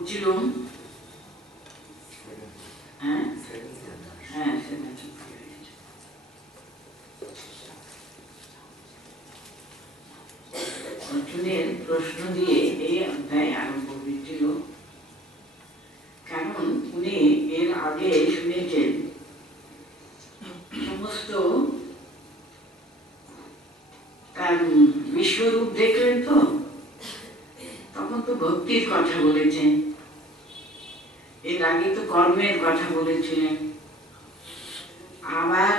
পড়ছিলাম অর্জুনের প্রশ্ন দিয়ে এই অধ্যায় আরম্ভ হয়েছিল। কারণ উনি এর আগে শুনেছেন সমস্ত তার বিশ্বরূপ দেখলেন, তো তখন তো ভক্তির কথা বলেছেন, এর আগে তো কর্মের কথা বলেছিলেন, আবার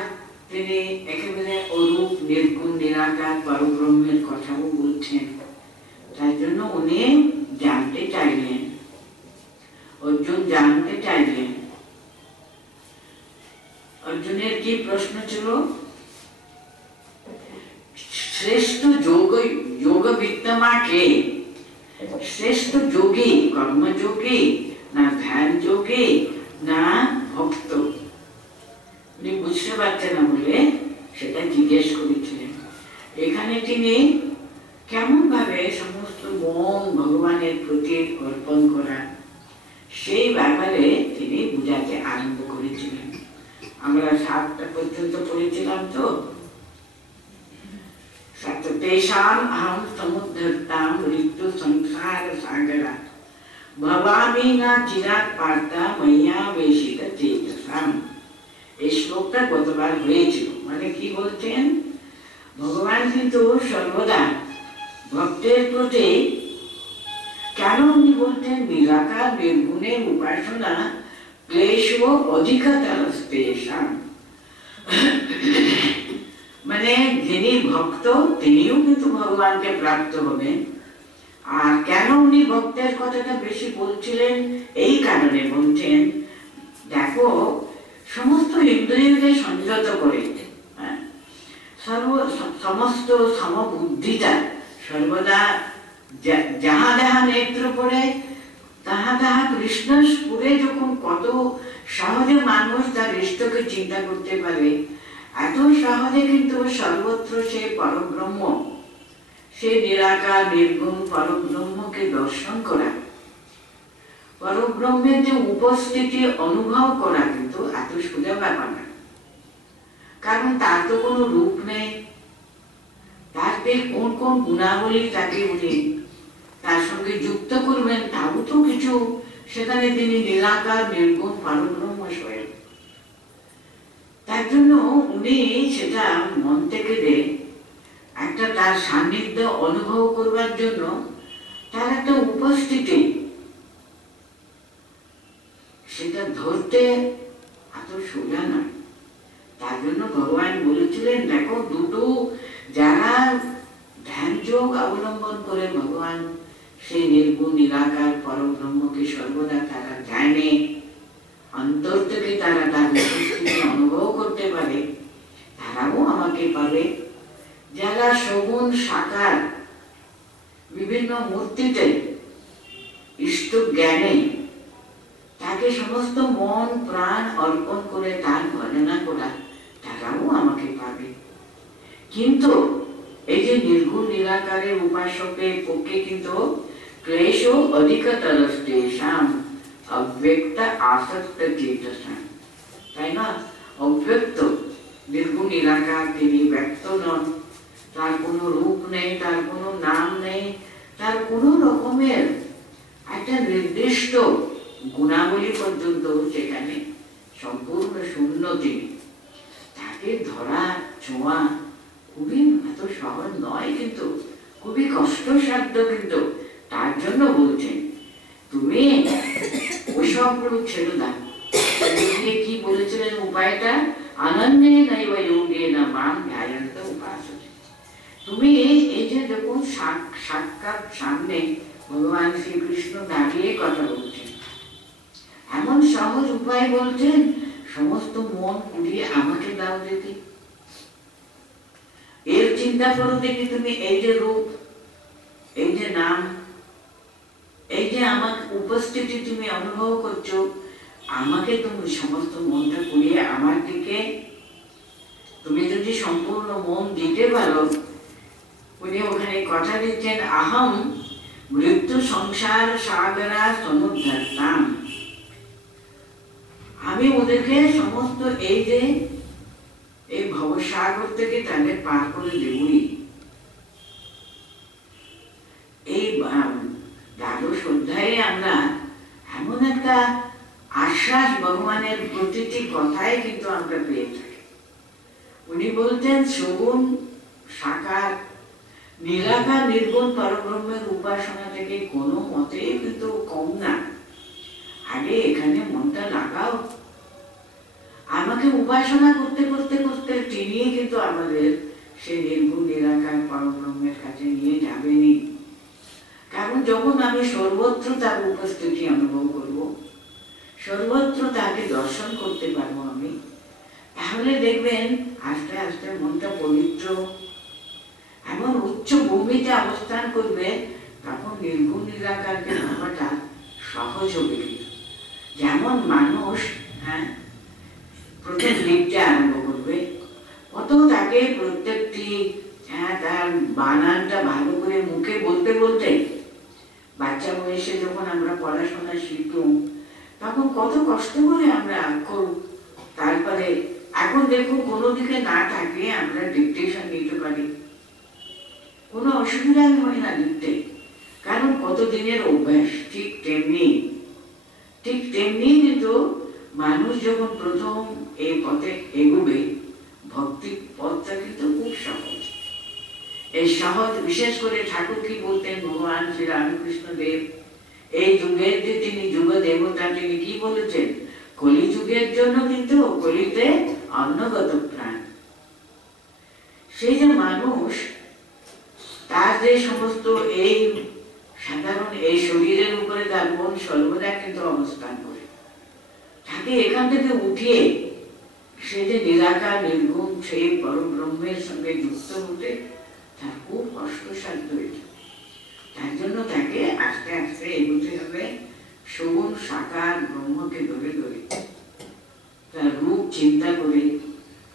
তিনি একেবারে অরূপ নির্গুণ নিরাকার পরব্রহ্মের কথাও বলছেন। তাই জন্য উনি জানতে চাইলেন, অর্জুন জানতে চাইলেন। অর্জুনের কি প্রশ্ন ছিল? শ্রেষ্ঠ যোগবিদ্যমা কে? শ্রেষ্ঠ যোগী কর্মযোগী না ধ্যান যোগী না ভক্ত? উনি বুঝতে পারছেন না বলে সেটা জিজ্ঞেস করেছিলেন। এখানে তিনি কেমন ভাবে সমস্ত মন ভগবানের প্রতি অর্পণ করা, সেই ব্যাপারে তিনি বুঝাতে আরম্ভ করেছিলেন। আমরা 7টা পর্যন্ত পড়েছিলাম, তো তেষাম আহম সমুদ্ধর্তাম মৃত্যু সংসার সাগরা ভবামি না চিরাৎ পার্তা ময়্যা বেশিত চেতসাম। এই শ্লোকটা কতবার হয়েছিল, মানে কি বলছেন? ভগবান কিন্তু সর্বদা ভক্তের প্রতি, কেন উনি বলতেন নিরাকার নির্গুণের উপাসনা ক্লেশ অধিকতরস্তেষাম, মানে যিনি ভক্ত তিনিও কিন্তু ভগবানকে প্রাপ্ত হবেন। আর কেন উনি ভক্তের কথাটা বেশি বলছিলেন? এই কারণে বলছেন, দেখো সমস্ত ইন্দ্রিয়কে সংযত করে সমস্ত সমবুদ্ধিটা সর্বদা যাহা যাহা নেত্র পড়ে তাহা তাহা কৃষ্ণ স্ফুরে, যখন কত সহজে মানুষ তার ইষ্টকে চিন্তা করতে পারে, এত সহজে কিন্তু সর্বত্র সে পরব্রহ্ম, সে নিরাকার নির্গুণ পরব্রহ্মকে দর্শন করা, পরব্রহ্মের যে উপস্থিতি অনুভব করা কিন্তু এত সোজা ব্যাপার না। কারণ তার তো কোনো রূপ নেই, তার কোন কোন গুণাবলী তাকে উনি তার সঙ্গে যুক্ত করবেন, তাও তো কিছু সেখানে তিনি নিরাকার নির্গুণ পরব্রহ্ম স্বয়ং। তার জন্য উনি সেটা মন থেকে একটা তার সান্নিধ্য অনুভব করবার জন্য তার একটা উপস্থিতি, সেটা ধরতে এত সোজা না। তার জন্য ভগবান বলেছিলেন, দেখো দুটো যারা ধ্যান যোগ অবলম্বন করে ভগবান সেই নির্গুণ নিরাকার পরব্রহ্মকে সর্বদা তারা জানে, অন্তর থেকে তারা তার উপস্থিতি অনুভব করতে পারে, তারাও আমাকে পাবে। যারা সগুণ সাকার বিভিন্ন মূর্তিতে ইষ্ট জ্ঞানে তাকে সমস্ত মন প্রাণ অর্পণ করে তার ভজনা করা, তারাও আমাকে পাবে। কিন্তু এই যে নির্গুণ নিরাকারের উপাসকের পক্ষে কিন্তু ক্লেশ অধিকতরস্তেষাম অব্যক্ত আসক্ত চেতসাম, তাই না? অব্যক্ত নির্গুণ নিরাকার, তিনি ব্যক্ত নন, তার কোনো রূপ নেই, তার কোনো নাম নেই, তার কোনো রকমের একটা নির্দিষ্ট গুণাবলী পর্যন্ত সেখানে সম্পূর্ণ শূন্য তিনি। তাকে ধরা ছোঁয়া খুবই এত সহজ নয়, কিন্তু খুবই কষ্টসাধ্য। কিন্তু তার জন্য বলছেন, তুমি ওসবগুলো ছেড়ে দাও। কি বলেছিলেন উপায়টা? আনন্দে নৈব যোগেনা মাং ধ্যায়ন্ত উপাসতে। তুমি এই যে যখন সাক্ষাৎ সামনে ভগবান শ্রীকৃষ্ণ দাঁড়িয়ে কথা বলছেন, এমন সহজ উপায় বলছেন, সমস্ত মন কুড়িয়ে আমাকে দাও দেখি, এর চিন্তা করো দেখি, তুমি এই যে রূপ, এই যে নাম, এই যে আমার উপস্থিতি তুমি অনুভব করছো, আমাকে তুমি সমস্ত মনটা কুড়িয়ে আমার দিকে তুমি যদি সম্পূর্ণ মন দিতে পারো। উনি ওখানে কথা দিচ্ছেন, আহম মৃত্যু সংসার সাগরা সমুদ্রতাম। আমি ওদেরকে সমস্ত এই যে এই ভবসাগর থেকে তাদের পার করে দেবই। এই দ্বাদশ অধ্যায়ে আমরা এমন একটা আশ্বাস ভগবানের প্রতিটি কথাই কিন্তু আমরা পেয়ে থাকি। উনি বলতেন সগুণ সাকার নিরাকার নির্গুণ পরব্রহ্মের উপাসনা থেকে কোনো মতে কিন্তু কম না। আগে এখানে মনটা লাগাও। আমাকে উপাসনা করতে করতে করতে তিনি কিন্তু আমাদের সে নির্গুণ নিরাকার পরব্রহ্মের কাছে নিয়ে যাবেনি। কারণ যখন আমি সর্বত্র তার উপস্থিতি অনুভব করব, সর্বত্র তাকে দর্শন করতে পারবো আমি, তাহলে দেখবেন আস্তে আস্তে মনটা পবিত্র এমন উচ্চ ভূমিতে অবস্থান করবে। তখন নির্গুণ নিরাকারকে ভাবাটা সহজ হবে। যেমন মানুষ প্রথম লিখতে আরম্ভ করবে, কত তাকে প্রত্যেকটি তার বানানটা ভালো করে মুখে বলতে বলতে, বাচ্চা বয়সে যখন আমরা পড়াশোনা শিখব তখন কত কষ্ট করে আমরা অক্ষর, তারপরে এখন দেখুন কোনো দিকে না থাকে আমরা ডিকটেশন নিতে পারি, কোনো অসুবিধা হয় না লিখতে, কারণ কত দিনের অভ্যাস। ঠিক তেমনি কিন্তু মানুষ যখন প্রথম এই পথে এগোবে, ভক্তি পথটা কিন্তু খুব সহজ। এই সহজ, বিশেষ করে ঠাকুর কি বলতেন ভগবান শ্রী রামকৃষ্ণ দেব, এই যুগের যে তিনি যুগ দেবতা, তিনি কি বলেছেন, কলি যুগের জন্য কিন্তু কলিতে অন্নগত প্রাণ। সেই যে মানুষ তার যে সমস্ত এই সাধারণ এই শরীরের উপরে তার মন সর্বদা কিন্তু অবস্থান করে, তাকে এখান থেকে উঠিয়ে সে যে নিরাকার নির্গুণ সেই পরম ব্রহ্মের সঙ্গে যুক্ত হতে তার খুব কষ্টসাধ্য হয়েছে। তার জন্য তাকে আস্তে আস্তে এগোতে হবে সগুণ সাকার ব্রহ্মকে ধরে ধরে, তার রূপ চিন্তা করে,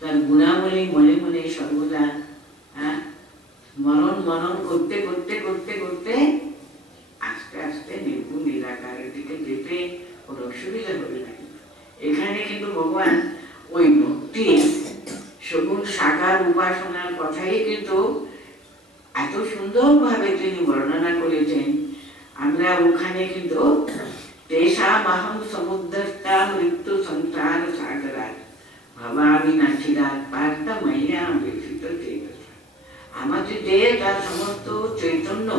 তার গুণাবলী মনে মনে সর্বদা মনন করতে করতে করতে করতে আস্তে আস্তে নির্গুণ নিরাকারের দিকে যেতে ওর অসুবিধা হবে না। এখানে কিন্তু ভগবান ওই ভক্তি সগুণ সাকার উপাসনার কথাই কিন্তু এত সুন্দরভাবে তিনি বর্ণনা করেছেন। আমরা ওখানে কিন্তু তেষামহং সমুদ্রস্থা মৃত্যু সংসার সাগরাৎ ভবামি নাচিরাৎ পার্থ ময়্যা বিরচিত চেতসা। আমাদের যে তার সমস্ত চৈতন্য,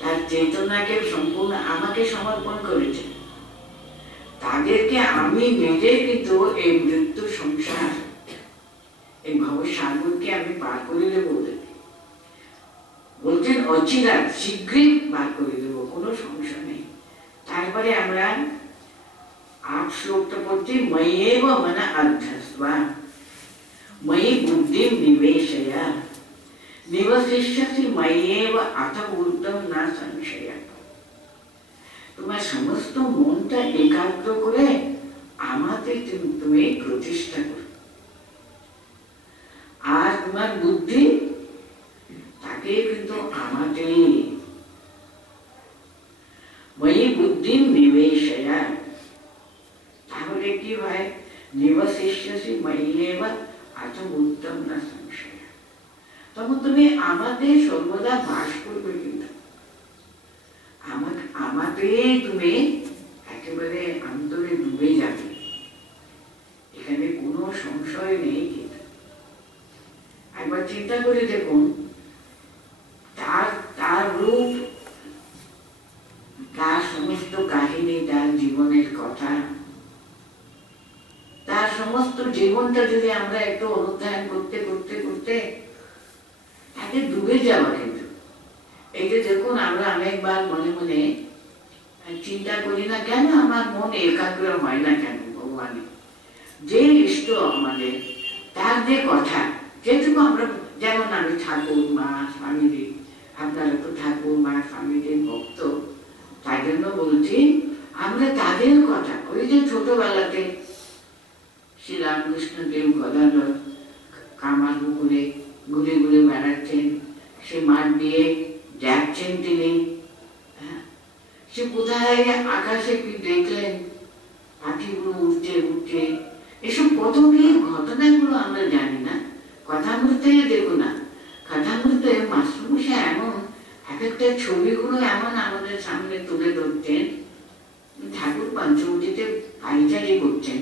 তার চেতনাকে সম্পূর্ণ আমাকে সমর্পণ করেছে, তাদেরকে আমি নিজে কিন্তু এই মৃত্যু সংসার, এই ভবসাগরকে আমি পার করে দেবো। বলছেন অচিরাৎ, শীঘ্রই পার করে দেবো, কোনো সমস্যা নেই। তারপরে আমরা 8 শ্লোকটা পড়ছি, ময়্যেব মন অধ্যস্ব ময়ি বুদ্ধিম নিবেশয়া নিবশিষ্যসি ময়্যেব অথ ঊর্ধ্বং না সংশয়। তোমার সমস্ত মনটা একাগ্র করে আমাকে তুমি প্রতিষ্ঠা করো, আর তোমার বুদ্ধি তাকে কিন্তু আমাকে ময়ি বুদ্ধিম নিবেশয়া। তাহলে কি হয়, নিবশিষ্যসি ময়্যেব অথ ঊর্ধ্বং না সংশয়। তখন তুমি আমাকে সর্বদা বাস করবে, কিন্তু আমাকে তুমি একেবারে অন্তরে ডুবে যাবে, এখানে কোনো সংশয় নেই। কিন্তু একবার চিন্তা করে দেখুন, তার রূপ, তার সমস্ত কাহিনী, তার জীবনের কথা, তার সমস্ত জীবনটা যদি আমরা একটু অনুধ্যান করতে করতে করতে তাকে ডুবে যাওয়া। কিন্তু এই যে দেখুন, আমরা অনেকবার মনে মনে চিন্তা করি না কেন আমার মন একাগ্র হয় না কেন, ভগবানের যে ইষ্ট আমাদের, তার যে কথা, যেটুকু আমরা, যেমন আমি ঠাকুর মা স্বামীজি, আপনারা তো ঠাকুর মা স্বামীজির ভক্ত, তাই জন্য বলছি আমরা তাদের কথা, ওই যে ছোটবেলাতে শ্রী রামকৃষ্ণ দেব গদাধর কামার পুকুরে ঘুরে ঘুরে বেড়াচ্ছেন, সে মাঠ দিয়ে যাচ্ছেন তিনি, সে কোথায় আকাশে কি দেখলেন, পাখিগুলো উঠছে উঠছে, এসব কত কি ঘটনাগুলো আমরা জানি না। কথামৃতে দেখো না, কথামৃতে মাস্টারমশাই এমন এক একটা ছবিগুলো এমন আমাদের সামনে তুলে ধরতেন। ঠাকুর পঞ্চবটিতে পাইচারি করছেন,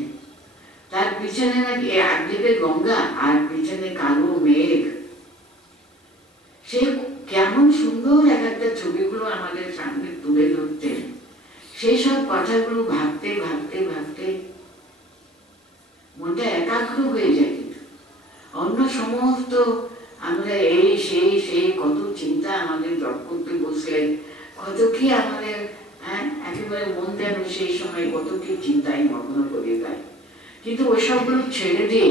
তার পিছনে নাকি একদিকে গঙ্গা আর পিছনে কালো মেঘ, সে কেমন সুন্দর এক একটা ছবিগুলো আমাদের সামনে তুলে ধরতেন। সেই সব কথাগুলো ভাবতে ভাবতে ভাবতে মনটা একাগ্র হয়ে যায়। কিন্তু অন্য সমস্ত আমরা এই সেই সেই কত চিন্তা আমাদের জপ করতে বসলে কত কি আমাদের একেবারে মন যেন সেই সময় কত কি চিন্তায় মগ্ন করে দেয়। কিন্তু ওইসবগুলো ছেড়ে দিয়ে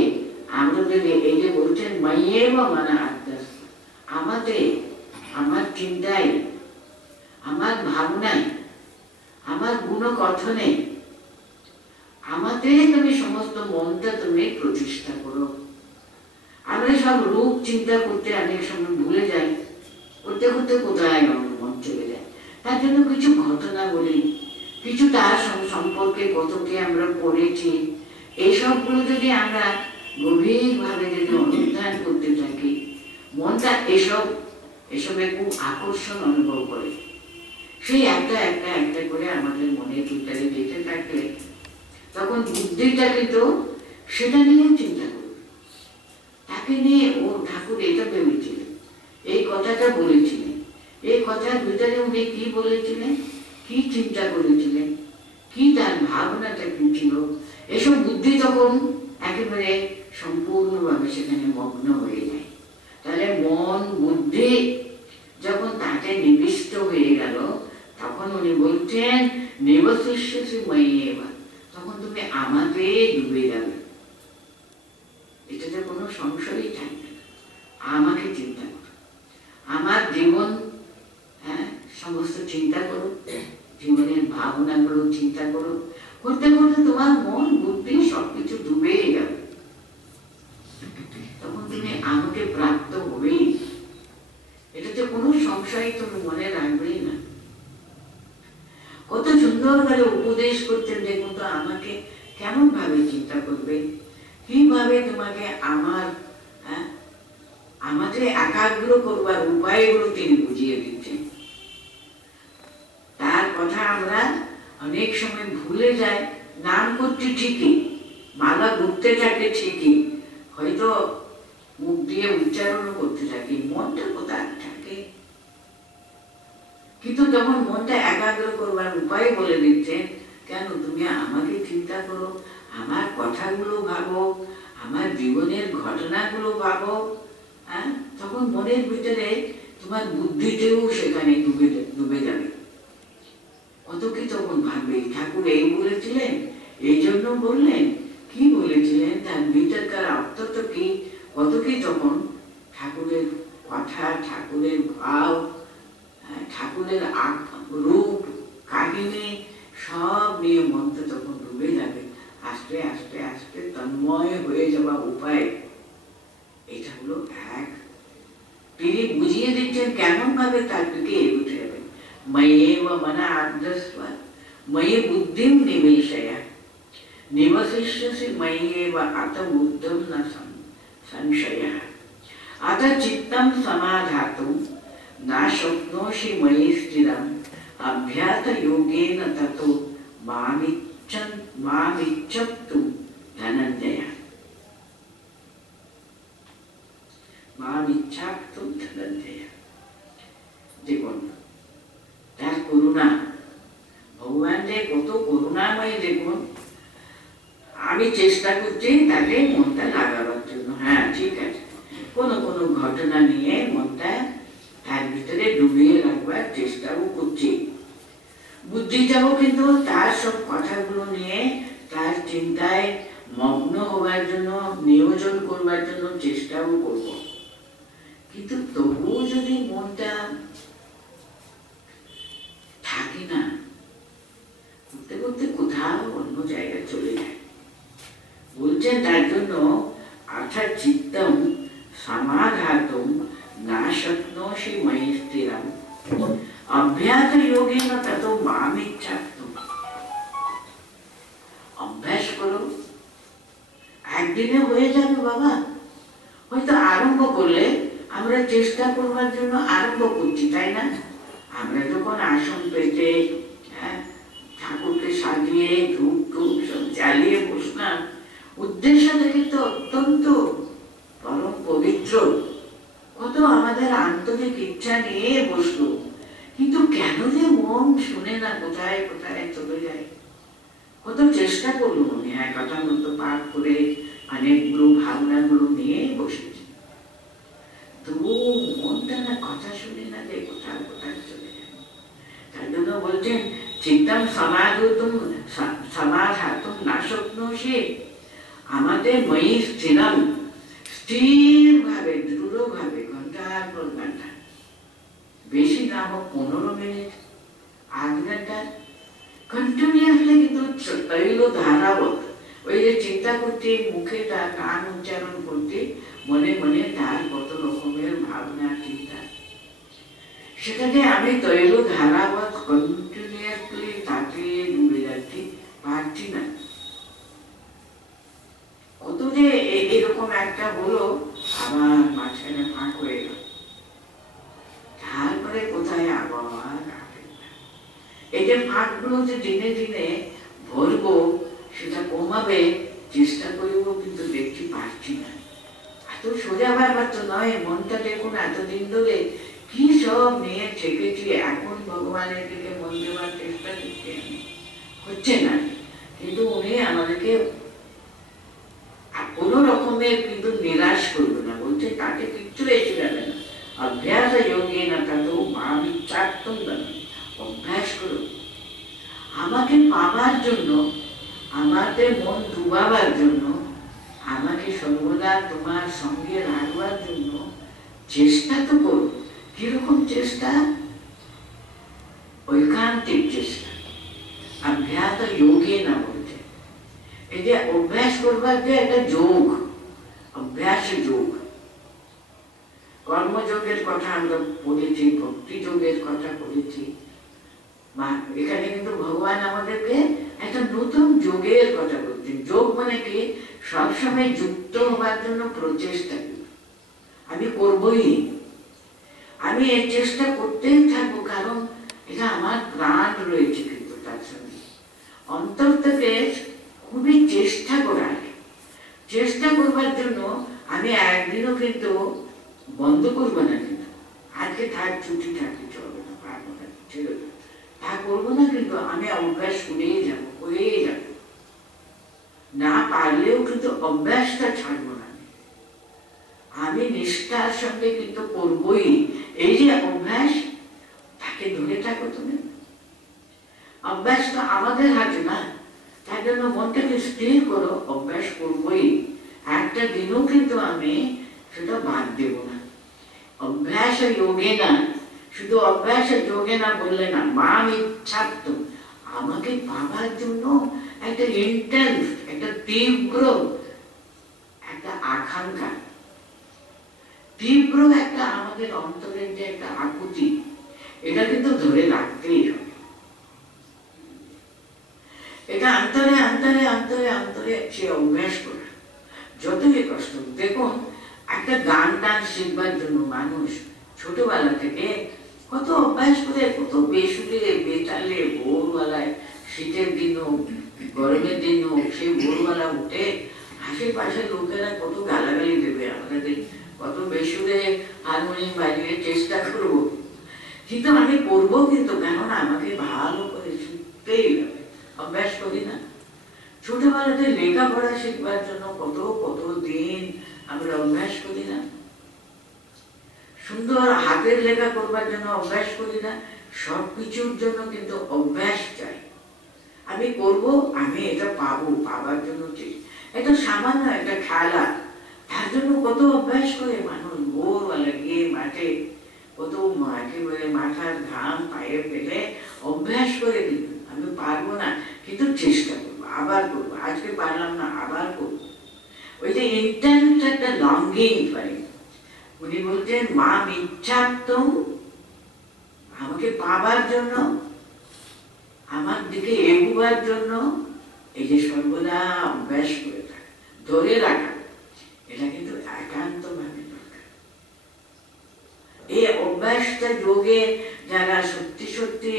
আমরা যদি এই যে বলছেন মাইয়ে বা মানে আত্মাস, আমাদের আমার চিন্তায়, আমার ভাবনায়, আমার গুণকথনে আমাদের তুমি সমস্ত মনটা তুমি প্রতিষ্ঠা করো। আমরা সব রূপ চিন্তা করতে অনেক সময় ভুলে যাই, করতে করতে কোথায় মন চলে যায়। তার জন্য কিছু ঘটনা বলি, কিছু তার সম্পর্কে কত কি আমরা পড়েছি, এইসবগুলো যদি আমরা গভীরভাবে যদি অনুধান করতে থাকি, মনটা এসবে খুব আকর্ষণ অনুভব করে। সেই একটা একটা একটা করে আমাদের মনের ভিতরে যেতে থাকলে তখন বুদ্ধিটা কিন্তু সেটা নিয়ে চিন্তা করবে। তাকে নিয়ে ও ঠাকুর এটা ভেবেছিলেন, এই কথাটা বলেছিলেন, এই কথার ভিতরে উনি কি বলেছিলেন, কি চিন্তা করেছিলেন, কি তার ভাবনাটা কি ছিল, এসব বুদ্ধি তখন একেবারে সম্পূর্ণভাবে সেখানে মগ্ন হয়ে যায়। তাহলে মন বুদ্ধি যখন তাকে নিবিষ্ট হয়ে গেল, তখন উনি বলছেন নিবশিষ্যসি ময়্যেবা, তখন তুমি আমাকে ডুবে যাবে, এটাতে কোনো সংশয়ই থাকবে না। আমাকে চিন্তা করো, আমার জীবন সমস্ত চিন্তা করো, জীবনের ভাবনাগুলো চিন্তা করো, করতে করতে তোমার মন বুদ্ধি সবকিছু ডুবে যাবে, তখন তুমি আমাকে প্রাপ্ত হবেই, এটাতে কোনো সংশয় তুমি মনে রাখবেই না। কত সুন্দর করে উপদেশ করতেন, দেখুন তো আমাকে কেমন ভাবে চিন্তা করবে, কিভাবে তোমাকে আমাকে একাগ্র করবার উপায়গুলো তিনি বুঝিয়ে দিচ্ছেন। তার কথা আমরা অনেক সময় ভুলে যাই, নাম করছি ঠিকই, মালা ঘুরতে থাকে ঠিকই, হয়তো মুখ দিয়ে উচ্চারণও করতে থাকি, মনটা কোথায় থাকে। কিন্তু যখন মনটা একাগ্র করবার উপায় বলে দিচ্ছেন, কেন তুমি আমাকে চিন্তা করো, আমার কথাগুলো ভাবো, আমার জীবনের ঘটনাগুলো ভাবো, তখন মনের ভিতরে তোমার বুদ্ধিতেও সেখানে ডুবে যাবে। কত কি তখন ভাববে, ঠাকুর এই বলেছিলেন, এই জন্য বললেন, কি বলেছিলেন, তার ভিতরকার অর্থ কি, কত কি তখন ঠাকুরের কথা, ঠাকুরের ভাব, ঠাকুরের রূপ কাহিনী সব নিয়ে মনটা তখন ডুবে যাবে। আস্তে আস্তে আস্তে তন্ময় হয়ে যাওয়া উপায় এটা হলো এক। তিনি বুঝিয়ে দিচ্ছেন কেমন ভাবে তার দিকে এগোতে হবে। ময়্যেব মনা আর্ধস্ব ময়ি বুদ্ধিম নিবেশয়া নিবশিষ্যসি ময়্যেব আত বুদ্ধম ন সংশয়ঃ আত চিত্তম সমাধাতুম না শক্নোষি ময়ি স্থিরম অভ্যাস যোগেন ততো মামিচ্ছতু ধনঞ্জয় মামিচ্ছাতু ধনঞ্জয়। দেখুন তার করুণা, ভগবান যে কত করুণাময়, দেখুন আমি চেষ্টা করছি তাকে মনটা লাগাবার জন্য, হ্যাঁ ঠিক আছে, কোনো কোনো ঘটনা নিয়ে মনটা তার ভিতরে ডুবিয়ে রাখবার চেষ্টাও করছি, বুদ্ধিটাও কিন্তু তার সব কথাগুলো নিয়ে তার চিন্তায় মগ্ন হবার জন্য, নিয়োজন করবার জন্য চেষ্টাও করব। কিন্তু তবুও যদি মনটা থাকে না, করতে করতে কোথাও অন্য জায়গায় চলে যায়, বলছেন তার জন্য অর্থাৎ চিত্তম সমাধাতুম না শক্নোষি ময়ি স্থিরম অভ্যাস যোগেন ততো মাম করলে আমরা চেষ্টা করবার জন্য আরম্ভ করছি, তাই না? আমরা যখন আসন পেতে ঠাকুরকে সাজিয়ে ধূপ টুপ সব জ্বালিয়ে বসলাম, উদ্দেশ্য দেখে তো অত্যন্ত পরম পবিত্র, কত আমাদের আন্তরিক ইচ্ছা নিয়ে বসলো, কিন্তু কেন যে মন শুনে না, কোথায় কোথায় চলে যায়। কত চেষ্টা করলো উনি কথা মতো পাঠ করে অনেকগুলো ভাবনাগুলো নিয়ে বসেছে, তবু মনটা না কথা শুনে না, যে কোথায় কোথায় চলে যায়। তার জন্য বলছেন চিত্তম সমাধাতুম না শক্নোষি, আমাদের ময়ি স্থিরম, স্থির ভাবে দৃঢ় ভাবে ঘন্টার পর ঘন্টা, বেশি না হোক 15 মিনিট, আধ ঘন্টা কন্টিনিউয়াসলি কিন্তু তৈল ধারাবত, ওই যে চিন্তা করতে মুখে তার গান উচ্চারণ করতে, মনে মনে তার কত রকমের ভাবনা চিন্তা, সেটাকে আমি তৈল ধারাবত কন্টিনিউয়াসলি তাকে ডুবে যাচ্ছি, পারছি না। কত যে এরকম একটা হলো, আবার মাঝখানে ফাঁক হয়ে গেল, তারপরে কোথায় আবার এই যে ফাঁকগুলো যে দিনে দিনে ভরবো, সেটা কমাবে চেষ্টা করবো, কিন্তু দেখতে পারছি না। এত সোজা ব্যাপার তো নয়। মনটা দেখুন এতদিন ধরে কি সব নিয়ে ঠেকেছি, এখন ভগবানের দিকে মন দেওয়ার চেষ্টা করছি, হচ্ছে না। কিন্তু উনি আমাদেরকে কোনো রকমের কিন্তু নিরাশ করবে না, বলছে তাকে কিচ্ছু এসে যাবে না। অভ্যাস যোগে না তাতে আমি চাকতম দেবে, অভ্যাস করো আমাকে পাবার জন্য, আমাদের মন ডুবাবার জন্য, আমাকে সর্বদা তোমার সঙ্গে রাখবার জন্য চেষ্টা তো করো। কিরকম চেষ্টা? ঐকান্তিক চেষ্টা। অভ্যাস যোগে না বলছে, এই যে অভ্যাস করবার যে একটা যোগ, অভ্যাস যোগ। কর্মযোগের কথা আমরা পড়েছি, ভক্তি যোগের কথা পড়েছি, এখানে কিন্তু ভগবান আমাদেরকে একটা নতুন যোগের কথা বলছেন। যোগ মানে কি? সবসময় যুক্ত হবার জন্য প্রচেষ্টা, আমি করবই, আমি এই চেষ্টা করতেই থাকবো, কারণ এটা আমার প্রাণ রয়েছে। কিন্তু তার সঙ্গে অন্তর থেকে খুবই চেষ্টা করা, চেষ্টা করবার জন্য আমি একদিনও কিন্তু বন্ধ করবো না, কিন্তু আজকে থাক ছুটি থাকতে চলবে না, পারবো না, ছেড়ে দেবো, তা করবো না। কিন্তু আমি অভ্যাস করেই যাবো, করেই যাবো, না পারলেও কিন্তু অভ্যাসটা ছাড়বো না, আমি নিষ্ঠার সঙ্গে কিন্তু করবোই। এই যে অভ্যাস, তাকে ধরে থাকো তুমি। অভ্যাস তো আমাদের হাতে না, তার জন্য মনটাকে স্থির করো, অভ্যাস করবোই, একটা দিনও কিন্তু আমি সেটা বাদ দেব না। অভ্যাস যোগে না, শুধু অভ্যাস যোগে না বললে না, মান ইচ্ছাত্ম, আমাকে পাবার জন্য একটা ইন্টেন্স, একটা তীব্র একটা আকাঙ্ক্ষা, তীব্র একটা আমাদের অন্তরের যে একটা আকুতি, এটা কিন্তু ধরে রাখতেই হবে। এটা অন্তরে অন্তরে অন্তরে অন্তরে সে অভ্যাস করে, যতই কষ্ট। দেখুন, একটা গান টান শিখবার জন্য মানুষ ছোটবেলা থেকে কত অভ্যাস করে, কত বেসুরে বেতালে ভোরবেলায়, শীতের দিন হোক গরমের দিন হোক, সেই ভোরবেলা উঠে আশেপাশের লোকেরা কত গালাগালি দেবে আমাদের, কত বেসুরে হারমোনিয়াম বাজিয়ে চেষ্টা করবো, কিন্তু আমি করবো, কিন্তু কেননা আমাকে ভালো করে শিখতেই হবে। অভ্যাস করি না? ছোটবেলাতে লেখাপড়া শিখবার জন্য কত কত দিন আমরা অভ্যাস করি না? সুন্দর হাতের লেখা করবার জন্য অভ্যাস করি না? সবকিছুর জন্য কিন্তু অভ্যাস চাই। আমি করব, আমি এটা পাবো, পাবার জন্য এটা সামান্য একটা খেলা, তার জন্য কত অভ্যাস করে মানুষ ভোরবেলা গিয়ে মাঠে, কত একেবারে মাথার ঘাম পায়ে ফেলে অভ্যাস করে দিল। আমি পারবো না, কিন্তু চেষ্টা করবো, আবার করবো, আজকে পারলাম না, আবার করবো। ওই যে ইন্টেন্স একটা লঙ্গিং পাই। উনি বলছেন মা ইচ্ছাত্ম, আমাকে পাবার জন্য, আমার দিকে এগোবার জন্য, এই যে সর্বদা অভ্যাস করে থাকে, ধরে রাখা, এটা কিন্তু একান্ত ভাবে দরকার। এই অভ্যাসটা যোগে যারা সত্যি সত্যি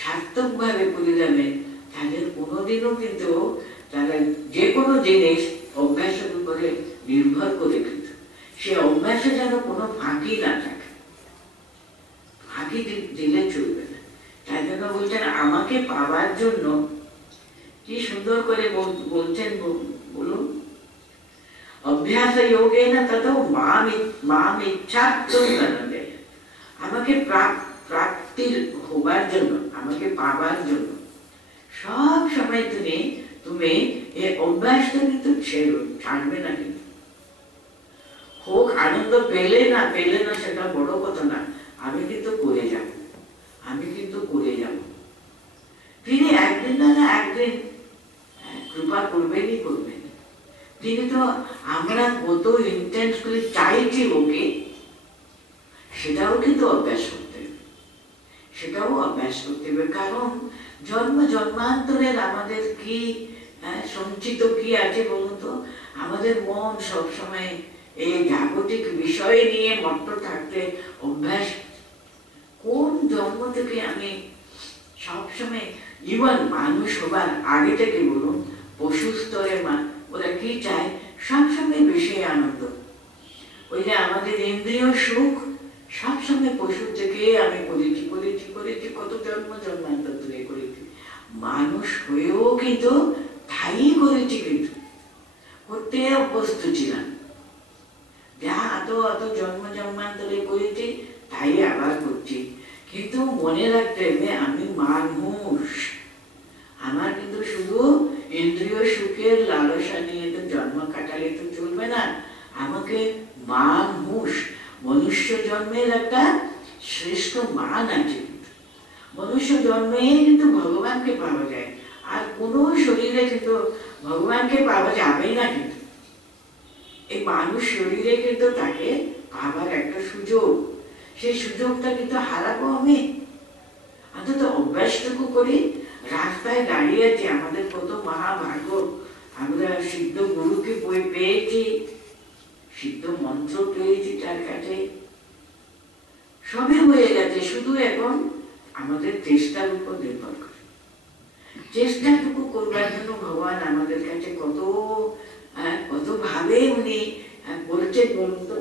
সার্থকভাবে করে যাবে তাদের কোনোদিনও কিন্তু তারা যে কোনো জিনিস অভ্যাসের উপরে নির্ভর করে, কিন্তু সে অভ্যাসে যেন কোনো ফাঁকি না থাকে, ফাঁকি দিলে চলবে না। তাই জন্য বলছেন আমাকে পাওয়ার জন্য কি সুন্দর করে বলছেন বলুন, অভ্যাস যোগে না তত মাম ইচ্ছা আমাকে প্রাপ্তির হবার জন্য, আমাকে পাবার জন্য সব সময় তুমি এই অভ্যাসটা কিন্তু ছাড়বে না। কিন্তু হোক আনন্দ পেলে না সেটা বড় কথা না, আমি কিন্তু করে যাব, আমি কিন্তু করে যাব। তিনি একদিন না একদিন কৃপা করবেনই করবেন। তিনি তো আমরা কত ইন্টেন্স করে চাইছি ওকে, সেটাও কিন্তু অভ্যাস করতে হবে, সেটাও অভ্যাস করতে হবে। কারণ জন্ম জন্মান্তরের আমাদের কি সঞ্চিত কি আছে বলুন তো? আমাদের মন সবসময় এই জাগতিক বিষয় নিয়ে মত্ত থাকতে অভ্যাস। কোন জন্ম থেকে আমি সবসময়, ইভেন মানুষ হবার আগে থেকে বলুন, পশু স্তরের ওরা কি চায়? সবসময় বিষয়ে আনন্দ। ওই যে আমাদের ইন্দ্রিয় সুখ সবসময় পশু থেকে আমি করেছি করেছি করেছি, কত জন্ম জন্মান্তর ধরে করেছি। মানুষ হয়েও কিন্তু তাই করেছি, কিন্তু করতে অভ্যস্ত ছিলাম, যা অত জন্ম জন্মান্তরে করেছি তাই আবার করছি। কিন্তু মনে রাখতে হবে আমি মানুষ, আমার কিন্তু শুধু ইন্দ্রিয় সুখের লালসা নিয়ে তো জন্ম কাটালে তো চলবে না। আমাকে মানুষ, মনুষ্য জন্মের একটা শ্রেষ্ঠ মান আছে। মনুষ্য জন্মে কিন্তু ভগবানকে পাওয়া যায়, আর কোনো শরীরে কিন্তু ভগবানকে পাওয়া যাবে না। কিন্তু এই মানুষ শরীরে কিন্তু তাকে পাবার একটা সুযোগ, সেই সুযোগটা কিন্তু হারাবো আমি। অন্তত অভ্যাসটুকু করি। রাস্তায় দাঁড়িয়ে আছে, আমাদের কত মহাভাগ্য, আমরা সিদ্ধ গুরুকে বই পেয়েছি, সিদ্ধ মন্ত্র পেয়েছি তার কাছে, সবই হয়ে গেছে। শুধু এখন আমাদের চেষ্টার উপর নির্ভর করে। চেষ্টাটুকু করবার জন্য ভগবান আমাদের কাছে কত কত ভাবে উনি বলছেন বলুন তো।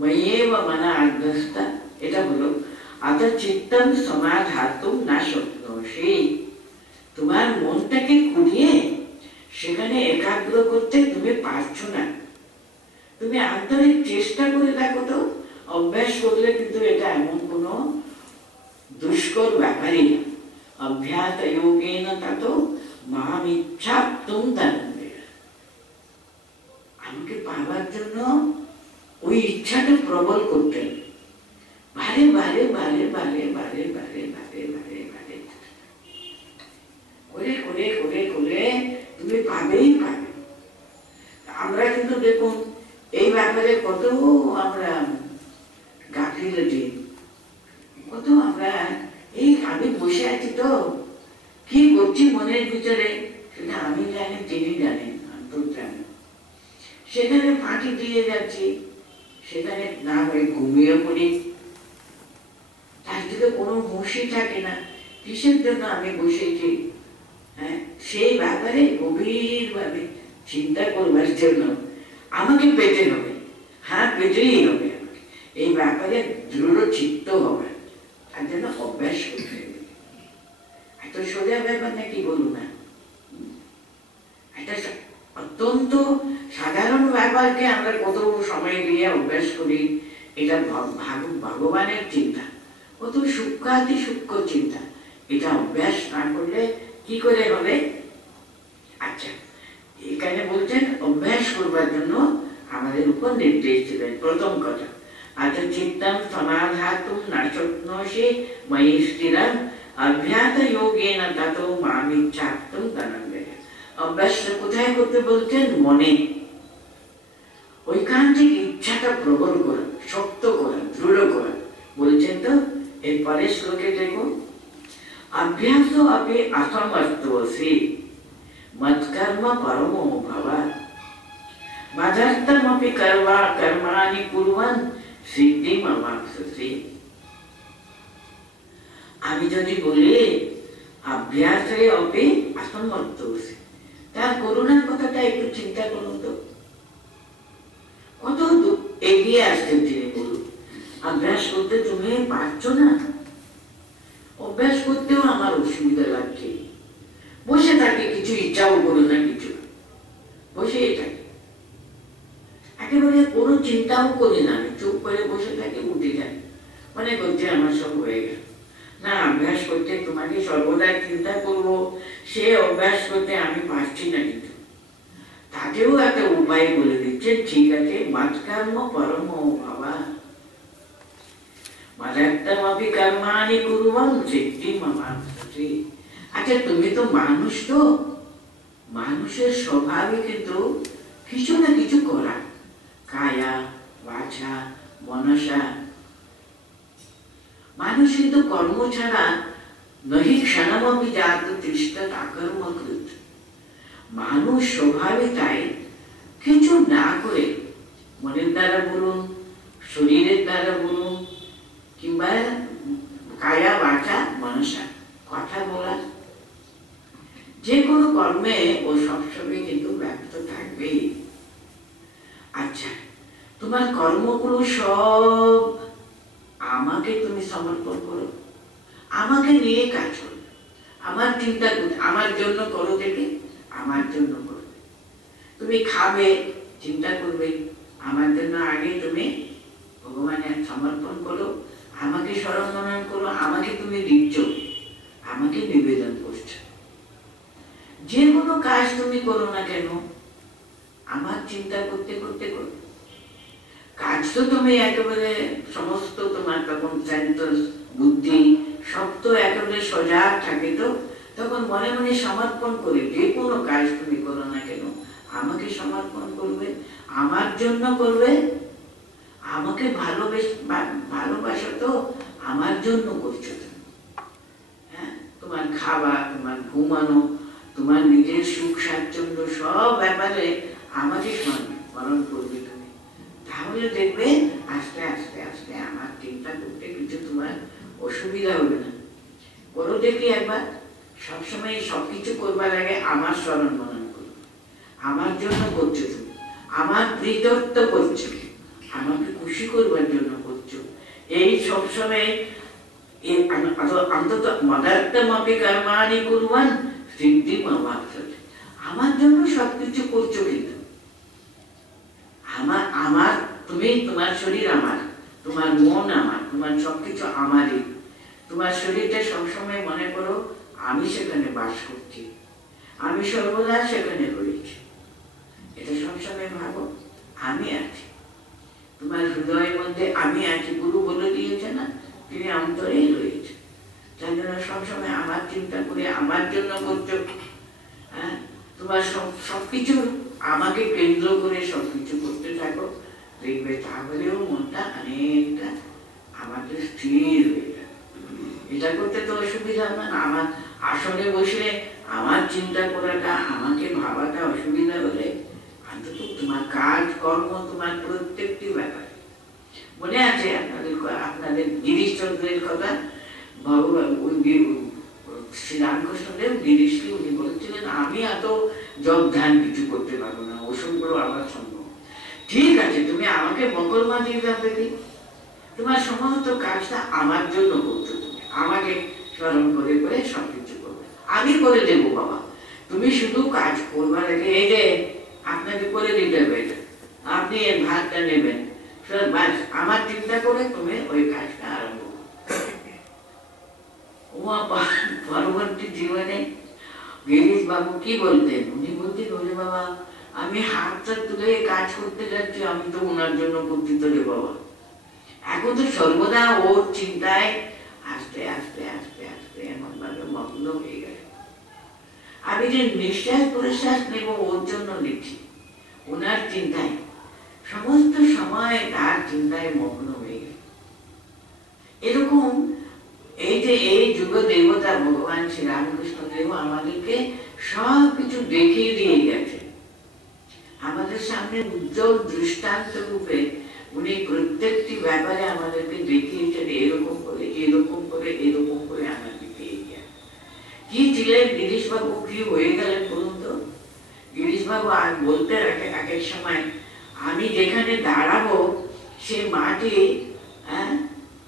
মইয়েব মনা আগ্রস্তা, এটা হলো আত চিত্তম সমাধাতুম না শক্নোষি। তোমার মনটাকে কুড়িয়ে সেখানে একাগ্র করতে তুমি পারছো না। তুমি আন্তরিক চেষ্টা করে দেখো তো। অভ্যাস করলে কিন্তু এটা এমন কোনো দুষ্কর ব্যাপারই না। অভ্যাস যোগেন ততো মাম ইচ্ছাপ্তুম ধনঞ্জয়। আমাকে পাবার জন্য ওই ইচ্ছাটা প্রবল করতে হবে। বারে বারে বারে বারে বারে বারে বারে বারে বারে করে করে করে করে তুমি পাবেই পাবে। আমরা কিন্তু দেখুন এই ব্যাপারে কত আমরা গাফিলতি, কত আমরা এই আমি বসে আছি তো কি করছি মনের ভিতরে সেটা আমি জানি, তিনি জানেন, অন্তর্জামী। সেখানে ফাঁকি দিয়ে যাচ্ছি, সেখানে না হয়ে ঘুমিয়ে পড়ি, তার থেকে কোনো হুঁশই থাকে না কিসের জন্য আমি বসেছি। হ্যাঁ, সেই ব্যাপারে গভীরভাবে চিন্তা করবার জন্য আমাকে পেতে হবে। হ্যাঁ, পেতেই হবে আমাকে, এই ব্যাপারে দৃঢ় চিত্ত হবে। তার জন্য অভ্যাস করতে হবে। এত সোজা ব্যাপার নাকি বলুন না? একটা অত্যন্ত সাধারণ ব্যাপারকে আমরা কত সময় দিয়ে অভ্যাস করি। এটা ভগবানের চিন্তা, কত সূক্ষ্মাতি সূক্ষ্ম চিন্তা। এটা অভ্যাস না করলে কি করে হবে? আচ্ছা, এখানে বলছেন অভ্যাস করবার জন্য আমাদের উপর নির্দেশ দিলেন। প্রথম কথা, আচ্ছা চিত্তম সমাধাতুম না শক্নোষি ময়ি স্থিরম অভ্যাস যোগেন ততো মাম ইচ্ছাপ্তুম ধনঞ্জয়। অভ্যাসটা কোথায় করতে বলছেন? মনে। ওইখান থেকে ইচ্ছাটা প্রবল করা, শক্ত করা, দৃঢ় করা বলছেন। তো এর পরের শ্লোকে দেখুন, অভ্যাস আপনি অসমর্থসি মৎকর্ম পরমো ভব মদর্থমপি কর্মাণি কুর্বন সিদ্ধিম অবাপ্স্যতে। আমি যদি বলি অভ্যাসে অপি অসমর্থোসি, তার করুণার কথাটা একটু চিন্তা করুন তো, কত এগিয়ে আসছেন তিনি বলুন। অভ্যাস করতে তুমি পারছো না, অভ্যাস করতেও আমার অসুবিধা লাগছে, বসে থাকে, কিছু ইচ্ছাও করো না, কিছু বসে থাকে, একেবারে কোনো চিন্তাও করি না, আমি চুপ করে বসে থাকি, উঠে যাই, মনে করছে আমার সব হয়ে গেল। না, অভ্যাস করতে তোমাকে সর্বদাই চিন্তা করব, সে অভ্যাস করতে আমি পারছি না, কিন্তু তাকেও একটা উপায় বলে দিচ্ছে, ঠিক আছে, মাৎকর্ম পরম বাবা, মাদাত্তমপি কর্মাণি কুর্বন সিদ্ধিম অবাপ্স্যতে। আচ্ছা, তুমি তো মানুষ, তো মানুষের স্বভাবই কিন্তু কিছু না কিছু করা, কায়া বাচা মনসা। মানুষ কিন্তু কর্ম ছাড়া নহি ক্ষণমপি জাত তিষ্ঠৎ আকর্মকৃত। মানুষ স্বভাবে তাই কিছু না করে, মনের দ্বারা বলুন, শরীরের দ্বারা বলুন, কিংবা কায়া বাচা মনসা, কথা বলা, যে কোনো কর্মে ও সবসময় কিন্তু ব্যস্ত থাকবে। আচ্ছা, তোমার কর্মগুলো সব আমাকে তুমি সমর্পণ করো, আমাকে নিয়ে কাজ করো, আমার চিন্তা করো, আমার জন্য করো, দেখে আমার জন্য করো। তুমি খাবে, চিন্তা করবে, আমার জন্য আগে তুমি ভগবানের সমর্পণ করো, আমাকে স্মরণ মনন করো, আমাকে তুমি দিচ্ছ, আমাকে নিবেদন করছো। যে কোনো কাজ তুমি করো না কেন, আমার চিন্তা করতে করতে করো। কাজ তো তুমি একেবারে সমস্ত তোমার তখন সেন্স বুদ্ধি সব তো একেবারে সজাগ থাকে, তো তখন মনে মনে সমর্পণ করে যে কোনো কাজ তুমি করো না কেন, আমাকে সমর্পণ করবে, আমার জন্য করবে, আমাকে ভালোবাসো, তো আমার জন্য করছো তুমি। হ্যাঁ, তোমার খাওয়া, তোমার ঘুমানো, তোমার নিজের সুখ স্বাচ্ছন্দ্য সব ব্যাপারে আমাকে স্মরণ করবে তুমি। তাহলে দেখবে আস্তে আস্তে আস্তে আমার চিন্তা করতে কিছু তোমার অসুবিধা হবে না। করো দেখি একবার, সবসময় সবকিছু করবার আগে আমার স্মরণ মনন করো, আমার জন্য করছো তুমি, আমার প্রীতত্ব করছো, আমাকে খুশি করবার জন্য করছো, এই সবসময় অন্তত মদাত্তমপি কর্মাণি কুর্বন সিদ্ধিম অবাপ্স্যতে। আমার জন্য সবকিছু করছো, কিন্তু আমার তুমি, তোমার শরীর আমার, তোমার মন আমার, তোমার সবকিছু আমারই। তোমার শরীরটা সবসময় মনে করো আমি সেখানে বাস করছি, আমি সর্বদা সেখানে রয়েছি, এটা সবসময় ভাবো আমি আছি। তোমার হৃদয়ের মধ্যে আমি আছি, গুরু বলে দিয়েছে না, তিনি অন্তরেই রয়েছে, তাই জন্য সবসময় আমার চিন্তা করে আমার জন্য করছো। হ্যাঁ, তোমার সবকিছু আমাকে কেন্দ্র করে সবকিছু করতে থাকো, দেখবে তাহলেও মনটা অনেকটা আমাদের স্থির হয়ে যাবে। এটা করতে তো অসুবিধা হবে না, আমার আসনে বসে আমার চিন্তা করাটা, আমাকে ভাবাটা অসুবিধা হলে অন্তত তোমার কাজ কর্ম, তোমার প্রত্যেকটি ব্যাপার মনে আছে আপনাদের গিরিশচন্দ্রের কথা, ভগবান শ্রীরামকৃষ্ণদেব গিরিশকে উনি বলেছিলেন, আমি এত জব ধ্যান কিছু করতে পারবো না, ওসবগুলো আমার সম্ভব। ঠিক আছে, তুমি আমাকে মকরমা দিয়ে যাবে, তোমার সমস্ত কাজটা আমার জন্য করছো, তুমি আমাকে স্মরণ করে করে সবকিছু করবে, আমি করে দেবো বাবা, তুমি শুধু কাজ করবার আগে এই যে আপনাকে করে দিতে হবে, আপনি এই ভাতটা নেবেন, বাস আমার চিন্তা করে তুমি ওই কাজটা আরম্ভ করো। পরবর্তী জীবনে গিরিশ বাবু কি বলতেন, উনি বলতেন, ওরে বাবা আমি হাতটা তুলে কাজ করতে যাচ্ছি, আমি তো ওনার জন্য করছি, তো রে বাবা, এখন তো সর্বদা ওর চিন্তায় আস্তে আস্তে আস্তে আস্তে এমন ভাবে মগ্ন হয়ে গেল। আমি যে নিঃশ্বাস প্রশ্বাস নেব ওর জন্য নিচ্ছি, ওনার চিন্তায় সমস্ত সময় তার চিন্তায় মগ্ন হয়ে গেল। এরকম এই যে এই যুগ দেবতা ভগবান শ্রী রামকৃষ্ণ দেব আমাদেরকে সব কিছু দেখিয়ে দিয়ে গেছে, আমাদের সামনে উজ্জ্বল দৃষ্টান্ত রূপে উনি প্রত্যেকটি ব্যাপারে আমাদেরকে দেখিয়েছেন এরকম করে এরকম করে এরকম করে আমাদেরকে এগিয়ে। কি ছিলেন গিরিশবাবু, কি হয়ে গেলেন বলুন তো? গিরিশবাবু আর বলতে রাখে এক এক সময়, আমি যেখানে দাঁড়াবো সে মাটি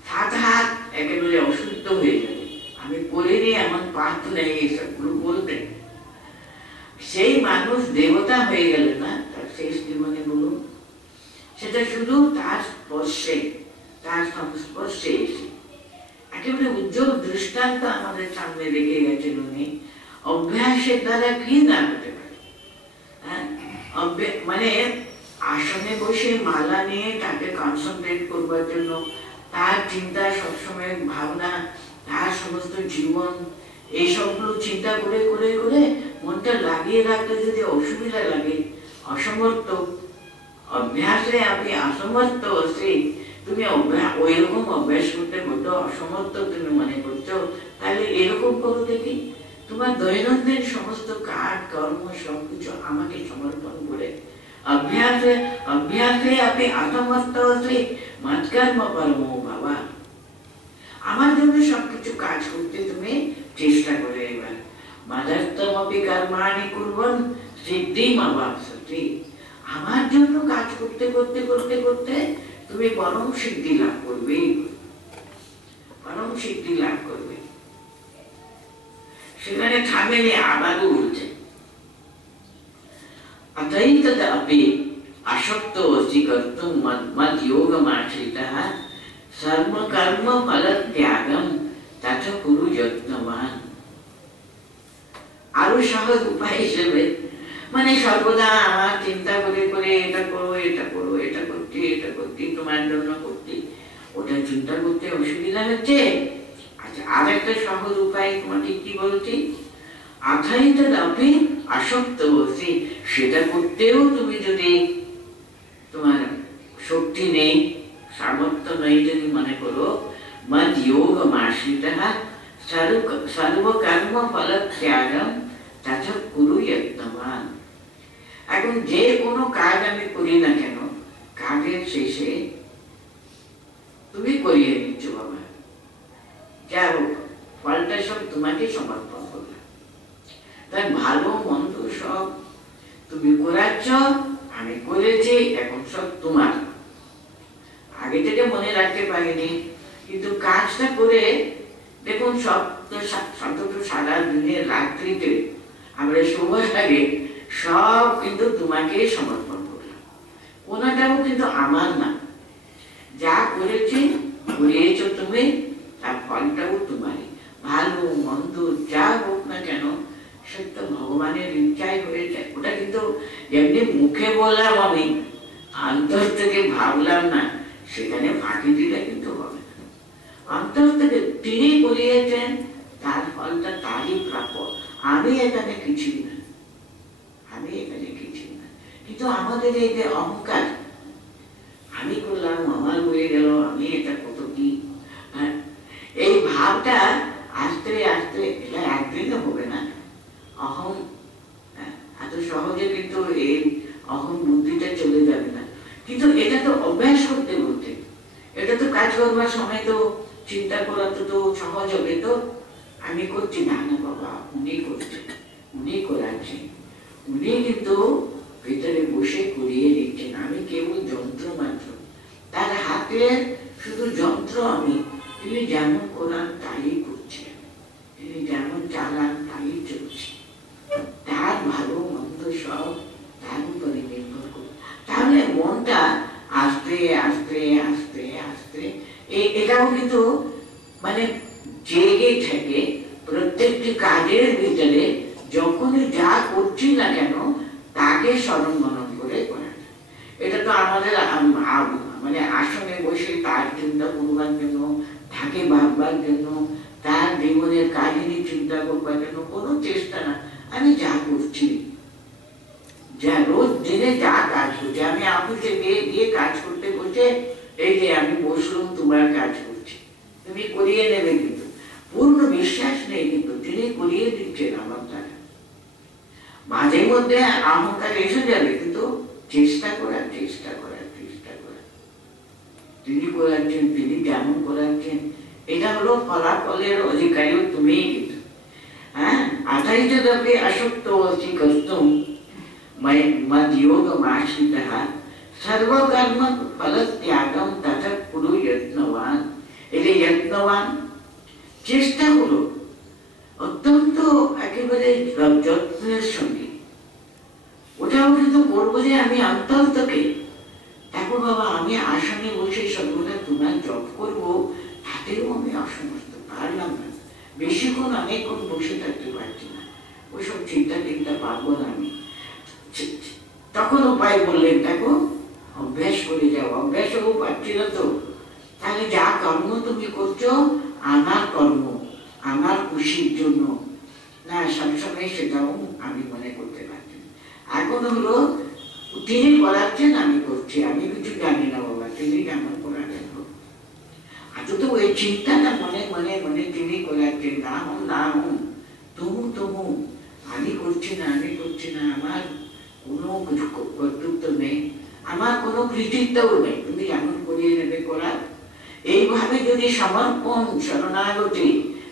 7 হাত একেবারে অশুদ্ধ হয়ে যাবে, আমি করিনি এমন পাপ নেই, এসবগুলো বলতেন। সেই মানুষ দেবতা হয়ে গেল না তার শেষ জীবনে, বলুন? সেটা শুধু তার স্পর্শে, তার সংস্পর্শে এসে একেবারে উজ্জ্বল দৃষ্টান্ত আমাদের সামনে রেখে গেছেন উনি। অভ্যাসের দ্বারা কি না হতে পারে। মানে আসনে বসে মালা নিয়ে তাকে কনসেন্ট্রেট করবার জন্য, তার চিন্তা সবসময় ভাবনা, তার সমস্ত জীবন, এই সবগুলো চিন্তা করে করে করে মনটা লাগিয়ে রাখতে যদি অসুবিধা লাগে, অসমর্থ, অভ্যাসে আপনি অসমর্থ আছে, তুমি ওইরকম অভ্যাস করতে বলতো অসমর্থ তুমি মনে করছো, তাহলে এরকম করো দেখি, তোমার দৈনন্দিন সমস্ত কাজ কর্ম সবকিছু আমাকে সমর্পণ করে অভ্যাসে অভ্যাসে আপনি অসমর্থ আছে, মৎকর্ম পরমো বাবা, আমার জন্য সবকিছু কাজ করতে তুমি চেষ্টা করে। এবার মাদার্থমপি কর্মাণি কুর্বন সিদ্ধিম অবাপ্স্যতি, আমার জন্য কাজ করতে করতে করতে করতে তুমি পরম সিদ্ধি লাভ করবে, পরম সিদ্ধি লাভ করবে। সেখানে থামেনি, আবারও বলছে অথৈতদপি আসক্ত অসি কর্তুম মদ যোগমাশ্রিতঃ সর্ব কর্ম ফল ত্যাগম তথা কুরু যত্নবান। আরো সহজ উপায় হিসেবে, মানে সর্বদা আমার চিন্তা করে করে এটা করো এটা করো, এটা করছি এটা করছি তোমার জন্য করছি, ওটা চিন্তা করতে অসুবিধা হচ্ছে। আচ্ছা, আর একটা সহজ উপায় তোমাকে কি বলছি, অথৈতদপি আসক্ত অসি, সেটা করতেও তুমি যদি তোমার শক্তি নেই, সামর্থ্য নেই যদি মনে করো, মদ যোগমাশ্রিতঃ সর্ব কর্ম ফল ত্যাগম তথা কুরু যত্নবান। এখন যে কোনো কাজ আমি করি না কেন, কাজের শেষে তুমি করিয়ে নিচ্ছ বাবা, যা হোক ফলটা সব তোমাকে সমর্পণ করলাম, তাই ভালো মন্দ সব তুমি করাচ্ছ, আমি করেছি, এখন সব তোমার। আগে থেকে মনে রাখতে পারিনি, কিন্তু কাজটা করে দেখুন, সব তো সারা দিনের রাত্রিতে আমরা সময় লাগে সব কিন্তু তোমাকে সমর্পণ করলাম, কোনটাও কিন্তু আমার না, যা করেছি করিয়েছ তুমি, তার ফলটাও তোমারই। ভালো মন্দ যা হোক না কেন সেটা ভগবানের ইচ্ছাই হয়েছে। ওটা কিন্তু যেমনি মুখে বললাম আমি, অন্তর থেকে ভাবলাম না, সেখানে ফাঁকি দিলে কিন্তু হবে না। অন্তর থেকে তিনি করিয়েছেন, তার ফলটা তারই প্রাপ্য, আমি এখানে কিছুই না, আমি এখানে কিছুই না। কিন্তু আমাদের এই যে অহংকার, আমি করলাম, আমার হয়ে গেল, আমি এটা কত কি, এই ভাবটা আস্তে আস্তে, এটা একদিনে হবে না। অহং এত সহজে কিন্তু এই অহং বুদ্ধিটা চলে যাবে না, কিন্তু এটা তো অভ্যাস করতে বলতে, এটা তো কাজ করবার সময় তো চিন্তা করা তো সহজ হবে, তো আমি করছি না, না বাবা উনি করছেন, উনি করাচ্ছেন, উনি কিন্তু ভিতরে বসে করিয়ে দিচ্ছেন, আমি কেবল যন্ত্র মাত্র, তার হাতে শুধু যন্ত্র আমি, তিনি যেমন করান তাই করছেন, তিনি যেমন চালান তাই চলছে, তার ভালো মন্দ সব তার উপরে নির্ভর করে। তাহলে মনটা আস্তে আস্তে আস্তে আস্তে, এটাও কিন্তু মানে জেগে থেকে প্রত্যেকটি কাজের ভিতরে যখনই যা করছি না কেন তাকে স্মরণ মনন করে করা যায়। এটা তো আমাদের মানে আসনে বসে তার চিন্তা করবার জন্য, তাকে ভাববার জন্য, তার জীবনের কাহিনী চিন্তা করবার জন্য কোনো চেষ্টা না। আমি যা করছি, যা রোজ দিনে যা কাজ করছি, আমি অফিসে গিয়ে কাজ করতে বসে, এই যে আমি বসলাম তোমার কাজ করছি, তুমি করিয়ে নেবে, কিন্তু পূর্ণ বিশ্বাস নেই, কিন্তু তিনি করিয়ে দিচ্ছেন আমার দ্বারা। মাঝে মধ্যে অহংকার এসে যাবে, কিন্তু চেষ্টা করার চেষ্টা করার চেষ্টা করা, তিনি করাচ্ছেন, তিনি যেমন করাচ্ছেন, এটা হলো ফলাফলের অধিকারীও তুমি কিন্তু। হ্যাঁ, আধাইতদপি আসক্ত অসি কষ্টম মদ্যোগমাশ্রিতঃ সর্বকর্ম ফলত্যাগম তথা কুরু যত্নবান। এই যত্নবান চেষ্টা করো অত্যন্ত একেবারে যত্নের সঙ্গে। ওটাও কিন্তু করবো যে আমি অন্তর থেকে। দেখো বাবা, আমি আসনে বসে সর্বদা তোমার জপ করবো, তাতেও আমি অসমর্থ, পারলাম না। বেশিক্ষণ অনেকক্ষণ বসে থাকতে পারছি না, ওইসব চিন্তা টিন্তা পারবো না আমি। তখন উপায় বললেন, দেখো অভ্যাস করে যাও। অভ্যাসও পাচ্ছি না তো, তাহলে যা কর্ম তুমি করছো আমার কর্ম, আমার খুশির জন্য না, সবসময় সেটাও আমি মনে করতে পারছি। এখন হলো তিনি করাচ্ছেন, আমি করছি, আমি কিছু জানি না বাবা, তিনি কেমন করাবেন। আজ তো ওই চিন্তাটা মনে মনে মনে তিনি করাচ্ছেন, না হন না হন, তবু তবু আমি করছি না, আমি করছি না, আমার কোনো কিছু কর্তৃত্ব নেই, আমার কোনো কৃতিত্বও নেই, তুমি এমন করিয়ে নেবে করার। এইভাবে যদি সমর্পণ শরণাগতি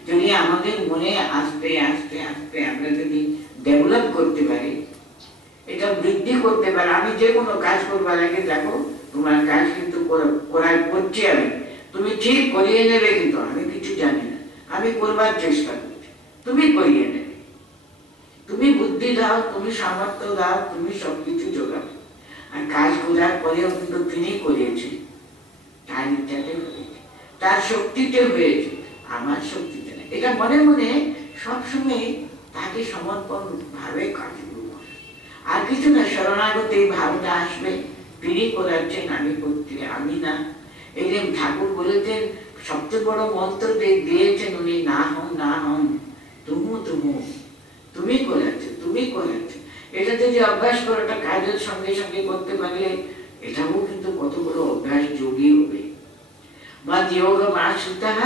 যদি আমাদের মনে আস্তে আস্তে আস্তে আমরা যদি ডেভেলপ করতে পারি, এটা বৃদ্ধি করতে পারি। আমি যে কোনো কাজ করবার আগে দেখো তোমার কাজ কিন্তু করার করছি আমি, তুমি ঠিক করিয়ে নেবে, কিন্তু আমি কিছু জানি না, আমি করবার চেষ্টা করছি, তুমি করিয়ে নেবে। তুমি বুদ্ধি দাও, তুমি সামর্থ্য দাও, তুমি সবকিছু জোগাও। আর কাজ করার পরেও কিন্তু তিনি করিয়েছে, তার ইচ্ছাতে হয়েছে, তার শক্তিতে হয়েছে, আমার শক্তিতে নেই। এটা মনে মনে সবসময় তাকে সমর্পণ ভাবে কাজগুলো। আর কিছু না, শরণাগত এই ভাবটা আসবে, তিনি করাচ্ছেন, আমি করছি, আমি না। এই যে ঠাকুর বলেছেন, সবচেয়ে বড় মন্ত্র দিয়েছেন উনি, না হন না হন, তুমু তুমু, তুমি করাচ্ছ, তুমি করাচ্ছ। এটা যদি অভ্যাস করাটা কাজের সঙ্গে সঙ্গে করতে পারলে, এটাও কিন্তু কত বড় অভ্যাস যোগী হবে। মদ্যোগমাশ্রিতঃ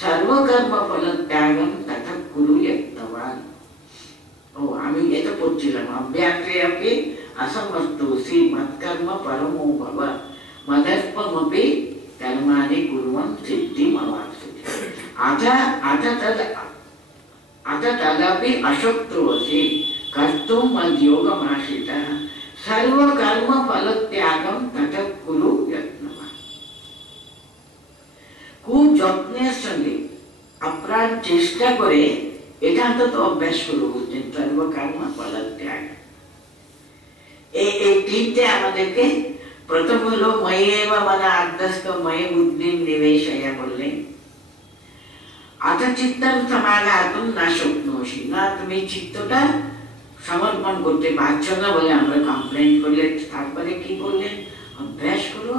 সর্বকর্ম ফলত্যাগম তথা কুরু যত্নবান। ও, আমি এটা পড়ছিলাম, অভ্যাসে আপি অসমর্থোসি মৎকর্ম পরমো ভব মদর্পমপি কর্মাণি কুর্বন সিদ্ধিমवाप्स्यति। अथ तदपि अशक्तोऽसि कर्तुं मद्योगमाश्रितः सर्वकर्म फलत्यागं तथा कुरु यत्नवान। খুব যত্নের সঙ্গে আপ্রাণ চেষ্টা করে এটা তো অভ্যাস করবো, বুঝছেন, সর্বকর্ম ফলত্যাগ। এই তিনটে আমাদেরকে, প্রথম হলো ময়েব মন আদ্যস্থ ময়ে বুদ্ধি নিবেশয়া বললেন। আথ চিত্তম সমাধাতুম না শক্নোষি, না তুমি চিত্তটা সমর্পণ করতে পারছো না বলে আমরা কমপ্লেন করলে। তারপরে কি বললেন, অভ্যাস করো,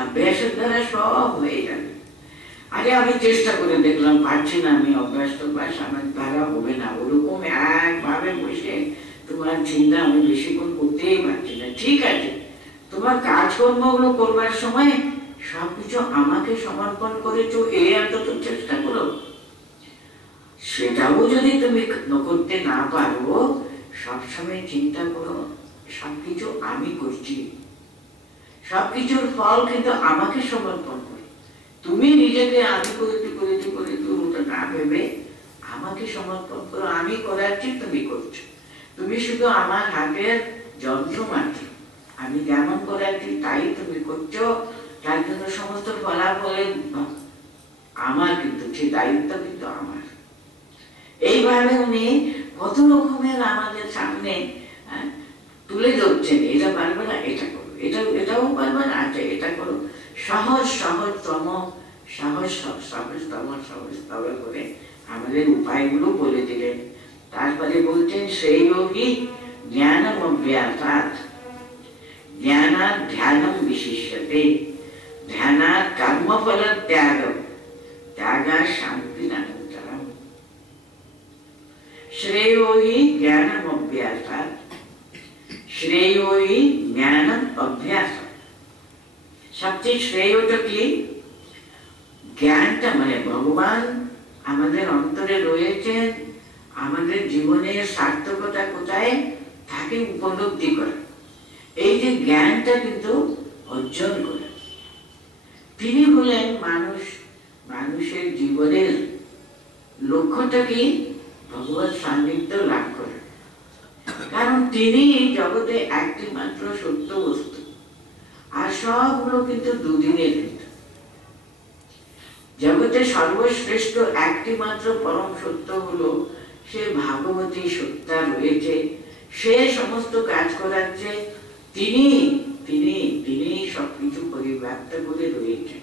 অভ্যাসের দ্বারা সব হয়ে যাবে। আরে আমি চেষ্টা করে দেখলাম, পারছি না, আমি অভ্যাস তো পাস আমার দ্বারা হবে না। ওরকম একভাবে বসে তোমার চিন্তা আমি বেশিক্ষণ করতেই পারছি না। ঠিক আছে, তোমার কাজকর্ম গুলো করবার সময় সবকিছু আমাকে সমর্পণ করেছো, এই অন্তত চেষ্টা করো। সেটাও যদি তুমি করতে না পারো, সবসময় চিন্তা করো সবকিছু আমি করছি, সবকিছুর ফল কিন্তু আমাকে সমর্পণ করো। তুমি নিজেকে আমি করেছি করেছি করেছি ওটা না ভেবে আমাকে সমর্পণ করো, আমি করাচ্ছি, তুমি করছো। তুমি শুধু আমার হাতের যন্ত্র মাত্র, আমি যেমন করাচ্ছি তাই তুমি করছো, তার জন্য সমস্ত ফলাফলের আমার, কিন্তু সেই দায়িত্ব কিন্তু আমার। এইভাবে উনি কত রকমের আমাদের সামনে তুলে ধরছেন, এটা পারবে না এটা করো, এটাও পারবে না, আচ্ছা এটা করো। সহজ সহজতম সহজতম করে আমাদের উপায়গুলো বলে দিলেন। তারপরে বলছেন, সেই যোগী জ্ঞানম অভ্যাসাৎ জ্ঞানাৎ ধ্যানম বিশিষ্যতে ধ্যানাৎ কর্মফল ত্যাগম ত্যাগা শান্তিরনন্তরম। শ্রেयो हि জ্ঞানম অভ্যাসাৎ, শ্রেयो हि জ্ঞানম অভ্যাস। সবচেয়ে শ্রেয়টা কি? জ্ঞানটা, মানে ভগবান আমাদের অন্তরে রয়েছেন, আমাদের জীবনের সার্থকতা কোথায় তাকে উপলব্ধি করা, এই যে জ্ঞানটা কিন্তু অর্জন করে। তিনি হলেন মানুষের জীবনের লক্ষ্যটা কি? ভগবত সান্নিধ্য লাভ করা। কারণ তিনি জগতে একটি মাত্র সত্য বস্তু, আর সবগুলো কিন্তু দুদিনের ভিতর। জগতে সর্বশ্রেষ্ঠ একটি মাত্র পরম সত্য হলো সে ভাগবতী সত্তা রয়েছে, সে সমস্ত কাজ করাচ্ছে, তিনি তিনি তিনি সবকিছু পরিব্যাপ্ত করে রয়েছেন।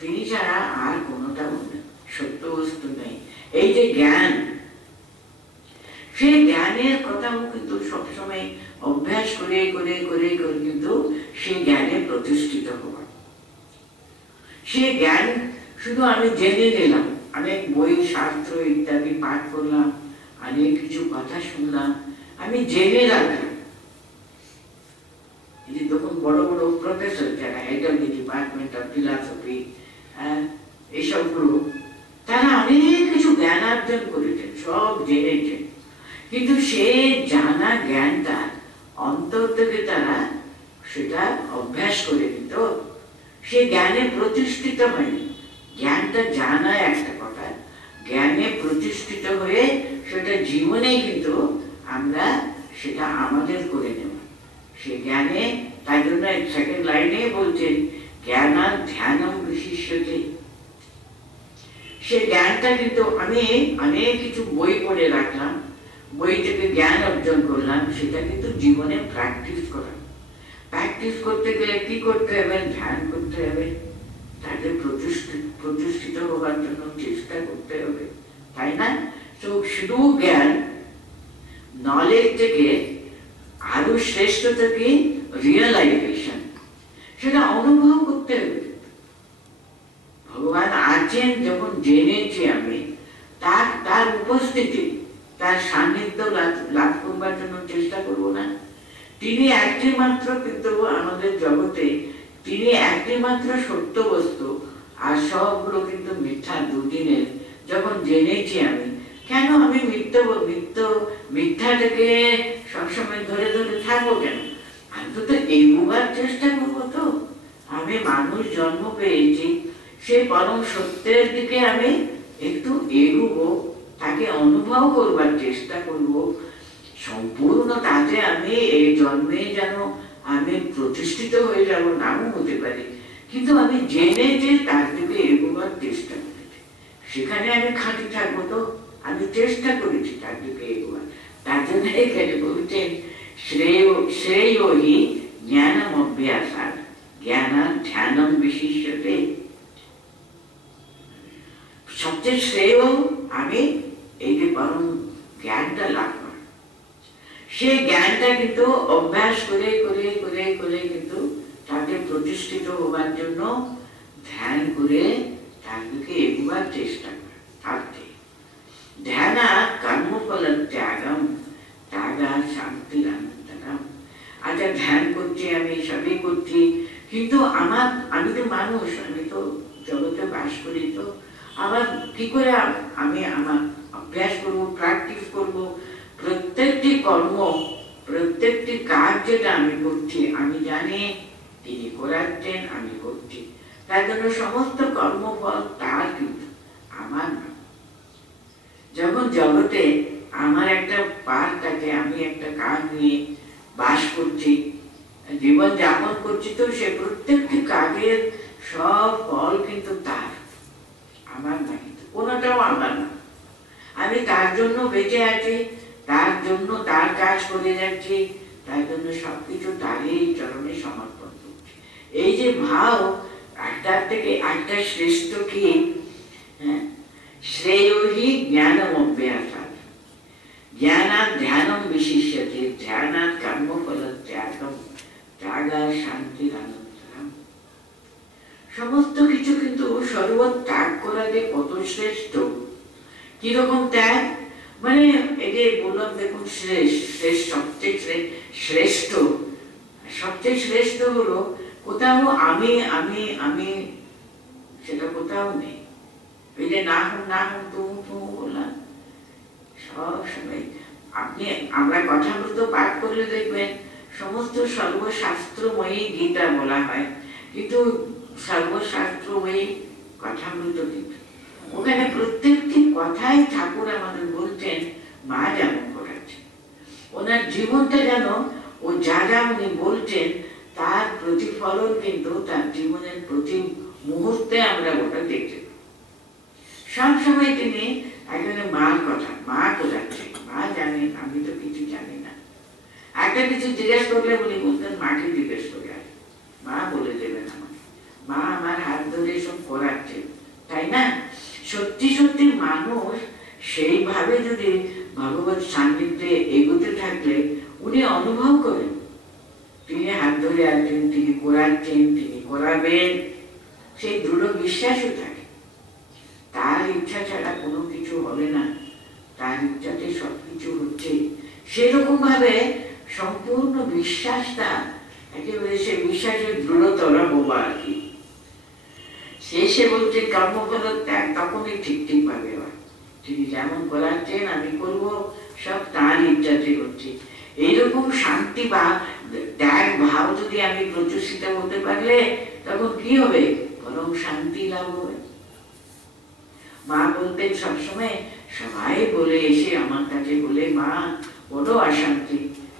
তিনি ছাড়া আর কোনোটা সত্য বস্তু নেই। এই যে জ্ঞান, সেই জ্ঞানের কথাও কিন্তু সবসময় অভ্যাস করে করে করে করে কিন্তু সেই জ্ঞানে প্রতিষ্ঠিত হওয়া। সেই জ্ঞান শুধু আমি জেনে নিলাম, অনেক বই শাস্ত্র ইত্যাদি পাঠ করলাম, অনেক কিছু কথা শুনলাম, আমি জেনে রাখলাম। তখন বড় বড় প্রফেসর যারা head of the department of philosophy এইসব গ্রুপ, তারা অনেক কিছু জ্ঞান অর্জন করেছেন, সব জেনেছেন, কিন্তু সে জানা জ্ঞানটা অন্তর থেকে তারা সেটা অভ্যাস করে দিত, সে জ্ঞানে প্রতিষ্ঠিত হয়নি। জ্ঞানটা জানা একটা কথা, জ্ঞানে প্রতিষ্ঠিত হয়ে সেটা জীবনে কিন্তু আমরা সেটা আমাদের করে নেব। সে জ্ঞানে, তাই জন্য সেকেন্ড লাইনে বলছেন জ্ঞানার ধ্যানম বিশিষ্যতে। সে জ্ঞানটা কিন্তু আমি অনেক কিছু বই পড়ে রাখলাম, বই থেকে জ্ঞান অর্জন করলাম, সেটা কিন্তু জীবনে প্র্যাকটিস করা। প্র্যাকটিস করতে গেলে কি করতে হবে? ধ্যান করতে হবে, তাকে প্রতিষ্ঠিত হওয়ার জন্য চেষ্টা করতে হবে, তাই না? তো শুধু জ্ঞান, নলেজ থেকে আরো শ্রেষ্ঠ থেকে রিয়েলাইজেশন, সেটা অনুভব করতে হবে। ভগবান আছেন যখন জেনেছি আমি, তার উপস্থিতি, তার সান্নিধ্য লাভ করবার জন্য চেষ্টা করব না? তিনি একটি মাত্র কিন্তু আমাদের জগতে, তিনি একটি মাত্র সত্য বস্তু, আর সবগুলো কিন্তু মিথ্যা দুদিনের। যখন জেনেছি আমি, কেন আমি মিথ্যাটাকে সবসময় ধরে ধরে থাকবো? কেন? আমি তো এগোবার চেষ্টা করবো। তো আমি মানুষ জন্ম পেয়েছি, সেই পরম সত্যের দিকে আমি একটু এগোবো, তাকে অনুভব করবার চেষ্টা করব। সম্পূর্ণ তাতে আমি এই জন্মে যেন আমি প্রতিষ্ঠিত হয়ে যাব নাও হতে পারে, কিন্তু আমি জেনে যে তার দিকে এগোবার চেষ্টা করেছি, সেখানে আমি খাঁটি থাকবো। তো আমি চেষ্টা করেছি তার দিকে এগোবার। তার জন্য এখানে বলছেন শ্রেয়হি জ্ঞানম অভ্যাসাৎ জ্ঞানাৎ ধ্যানম বিশিষ্যতে। সবচেয়ে শ্রেয় আমি এই যে পরম জ্ঞানটা লাভ করি, সেই জ্ঞানটা কিন্তু অভ্যাস করে করে করে করে কিন্তু তাকে প্রতিষ্ঠিত হবার জন্য ধ্যান করে তার দিকে এগোবার চেষ্টা করে থাকতে। ধ্যানা কর্মফল ত্যাগম ত্যাগা শান্তির অনন্তরম। আচ্ছা, ধ্যান করছি, আমি সবই করছি, কিন্তু আমি তো মানুষ, আমি তো জগতে বাস করি, তো আবার কি করে আমি আমার অভ্যাস করবো, প্র্যাকটিস করবো? প্রত্যেকটি কর্ম, প্রত্যেকটি কাজ যেটা আমি করছি, আমি জানি তিনি করাচ্ছেন, আমি করছি, তার জন্য সমস্ত কর্মফল তার, কিন্তু আমার না। যখন জগতে আমার একটা পার্ট আছে, আমি একটা কাজ নিয়ে বাস করছি, জীবন যাপন করছি, তো সে প্রত্যেকটি কাজের সব ফল কিন্তু তার, আমার না, কিন্তু কোনোটাও আমার না। আমি তার জন্য বেঁচে আছি, তার জন্য তার কাজ করে যাচ্ছি, তার জন্য সবকিছু তারই চরণে সমর্পণ করছি। এই যে ভাব, একটার থেকে একটা শ্রেষ্ঠ কি? শ্রেয়হি জ্ঞানম অভ্যাসাৎ জ্ঞানাৎ ধ্যানম বিশিষ্যতে ধ্যানাৎ কর্মফল ত্যাগম ত্যাগা শান্তির অনন্তরম। সমস্ত কিছু কিন্তু সর্বত্যাগ করা যে কত শ্রেষ্ঠ! কিরকম ত্যাগ? মানে এই যে বললাম, দেখুন, সবচেয়ে শ্রেষ্ঠ হলো কোথাও আমি আমি আমি সেটা কোথাও নেই। এই যে না হুম তুম বললাম, সব সময় আমরা কথাগুলো পাঠ করলে দেখবেন সমস্ত সর্বশাস্ত্রময়ী গীতা বলা হয়, কিন্তু সর্বশাস্ত্র বই কথামৃত কিন্তু ওখানে প্রত্যেকটি কথাই ঠাকুর আমাদের বলতেন মা যেমন করাচ্ছেন। ওনার জীবনটা যেন ও যা যা উনি বলছেন তার প্রতিফলন কিন্তু তার জীবনের প্রতি মুহূর্তে আমরা ওটা দেখতে সবসময় তিনি একজনে মার কথা, মা কোথাচ্ছে, মা জানেন, আমি তো কিছু জানি না। একটা কিছু জিজ্ঞেস করলে উনি বলতেন মাকে জিজ্ঞেস করে আসে, মা বলে দেবেন আমাকে, মা আমার হাত ধরে সব করাচ্ছে, তাই না? সত্যি সত্যি মানুষ সেইভাবে যদি ভগবত সান্নিধ্যে এগোতে থাকলে উনি অনুভব করেন তিনি হাত ধরে আছেন, তিনি করাচ্ছেন, তিনি করাবেন, সেই দৃঢ় বিশ্বাসও থাকে। তার ইচ্ছা ছাড়া কোনো কিছু হবে না, তার ইচ্ছাতে সবকিছু হচ্ছে। সেরকম ভাবে সম্পূর্ণ বিশ্বাসটা একেবারে সে বিশ্বাসের দৃঢ়তর হওয়া আর কি। শেষে বলছে কর্মফল ত্যাগ তখনই ঠিক ঠিক ভাবে হয়, তিনি যেমন করাচ্ছেন আমি করব, সব তার ইচ্ছাতে হচ্ছে। এইরকম শান্তি বা ত্যাগ ভাব যদি আমি প্রচুষিত হতে পারলে তখন কি হবে? বরং শান্তি লাভ হবে। মা বলতেন সবসময়, সবাই বলে এসে আমার কাছে বলে মা বড় অশান্তি,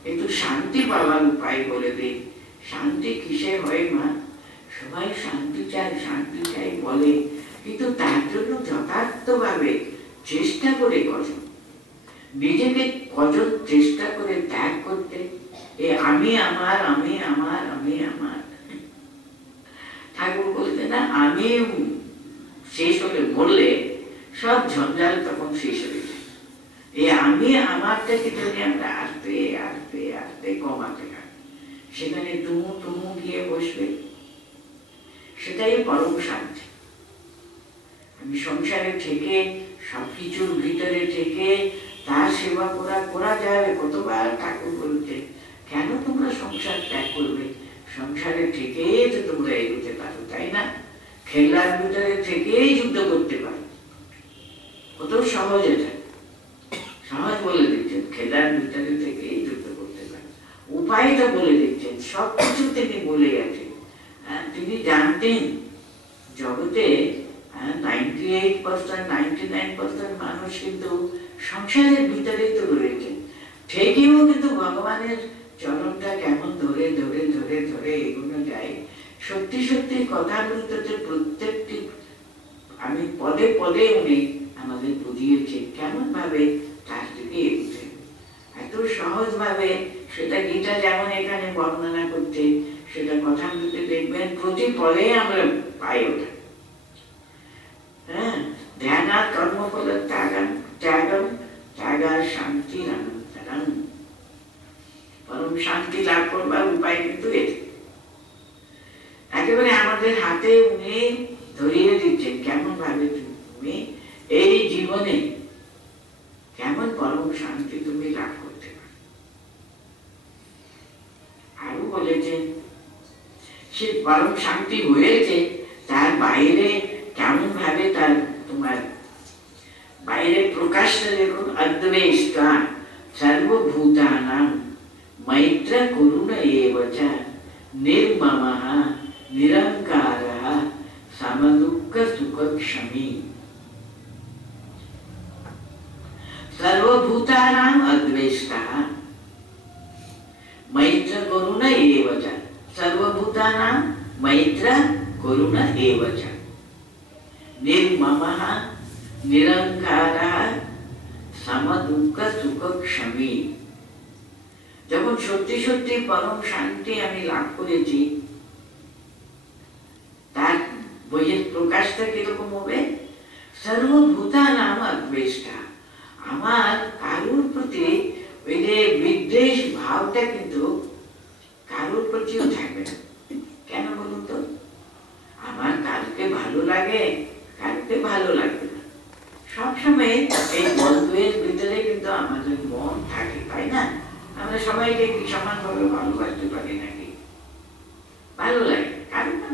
একটু শান্তি পাওয়ার উপায় বলে দে। শান্তি কিসে হয় মা? সবাই শান্তি চায় শান্তি চাই বলে, কিন্তু তার জন্য যথার্থভাবে চেষ্টা করে কজন, নিজেকে কজন চেষ্টা করে ত্যাগ করতে, এ আমি আমার আমি আমার আমি আমার। ঠাকুর বলতে না আমি শেষ হলে বললে সব ঝঞ্ঝাল তখন শেষ হয়ে যায়। এই আমি আমারটাকে যদি আমরা আস্তে আস্তে আস্তে কমাতে হয়, সেখানে তুমু তুমু গিয়ে বসবে, সেটাই পরম শান্তি। আমি সংসারে থেকে সবকিছুর ভিতরে থেকে তার সেবা করা যাবে। কতবার ঠাকুর বলছে কেন তোমরা সংসার ত্যাগ করবে? সংসারে থেকেই তো তোমরা এগোতে পারো, তাই না? খেলার ভিতরে থেকেই যুদ্ধ করতে পারো, কত সহজ এটা, সহজ বলে দিচ্ছেন। খেলার ভিতরে থেকেই যুদ্ধ করতে পারো, উপায়টা বলে দিচ্ছেন, সবকিছু তিনি বলে গেছেন। তিনি জানতেন জগতে 98% 99% মানুষ কিন্তু সংসারের ভিতরেই তো রয়েছে, থেকেও কিন্তু ভগবানের চরণটা কেমন ধরে ধরে ধরে ধরে এগোনো যায়। সত্যি সত্যি কথা বলতে প্রত্যেকটি আমি পদে পদে উনি আমাদের বুঝিয়েছে কেমন ভাবে তার দিকে এগোতে, এত সহজ ভাবে। সেটা গীতা যেমন এখানে বর্ণনা করছে, সেটা কথা বলতে দেখবেন প্রতি পদে আমরা পাই ওটা। হ্যাঁ, ধ্যানাৎ কর্মফল ত্যাগম ত্যাগম ত্যাগার শান্তি অনন্তরম। পরম শান্তি লাভ করবার উপায় কিন্তু এটা একেবারে আমাদের হাতে উনি ধরিয়ে দিচ্ছেন কেমন ভাবে তুমি এই জীবনে কেমন পরম শান্তি তুমি লাভ করতে পারো। আরো বলেছেন সে পরম শান্তি হয়েছে, তার বাইরে কেমন ভাবে তার তোমার বাইরে প্রকাশটা দেখুন, অদ্বেষ্টা সর্বভূতানাং মৈত্র করুণ এবচ নির্মমঃ নিরঙ্কারঃ সমদুঃখ সুখক্ষমী। সর্বভূতানাং অদ্বেষ্টা মৈত্র করুণ এবচ, সর্বভূতানাং মৈত্র করুণ এবচ নির্মমঃ নিরঙ্কারঃ সমদুঃখ সুখক্ষমী। যখন সত্যি সত্যি পরম শান্তি আমি লাভ করেছি, তার বইয়ের প্রকাশটা কিরকম হবে? সর্বভূতানাং অদ্বেষ্টা, আমার কারুর প্রতি ওই যে বিদ্বেষ ভাবটা কিন্তু কারুর প্রতিও থাকবে না। কেন বলুন তো? আমার কারুকে ভালো লাগে, কারুকে ভালো লাগবে না। সবসময় এই বন্ধুয়ের ভিতরে কিন্তু আমাদের মন থাকে, তাই না? আমরা সবাইকে কি সমানভাবে ভালোবাসতে পারি নাকি? ভালো লাগে কারো না,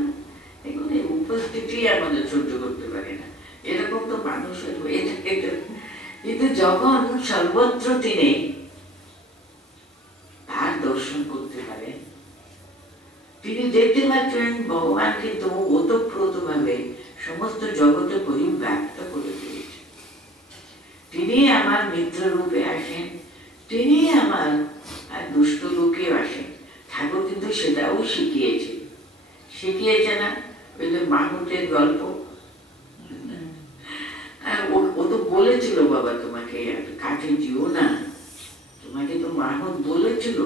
এগুলো উপস্থিতি আমাদের সহ্য করতে পারি না, এরকম তো মানুষের হয়ে থাকে। কিন্তু যখন সর্বত্র তিনি তার দর্শন করতে পারেন, তিনি দেখতে পাচ্ছেন ভগবান কিন্তু ওতপ্রোত ভাবে সমস্ত জগতে পরিব্যাপ্ত করে দিয়েছে। তিনি আমার মিত্র রূপে আসেন, তিনি আমার দুষ্ট লোকে আসেন। ঠাকুর কিন্তু সেটাও শিখিয়েছে, শিখিয়েছে না? ওই যে মাহুতের গল্প, ও তো বলেছিল বাবা তোমাকে কাছে যেও না, তোমাকে তো মাহুত বলেছিল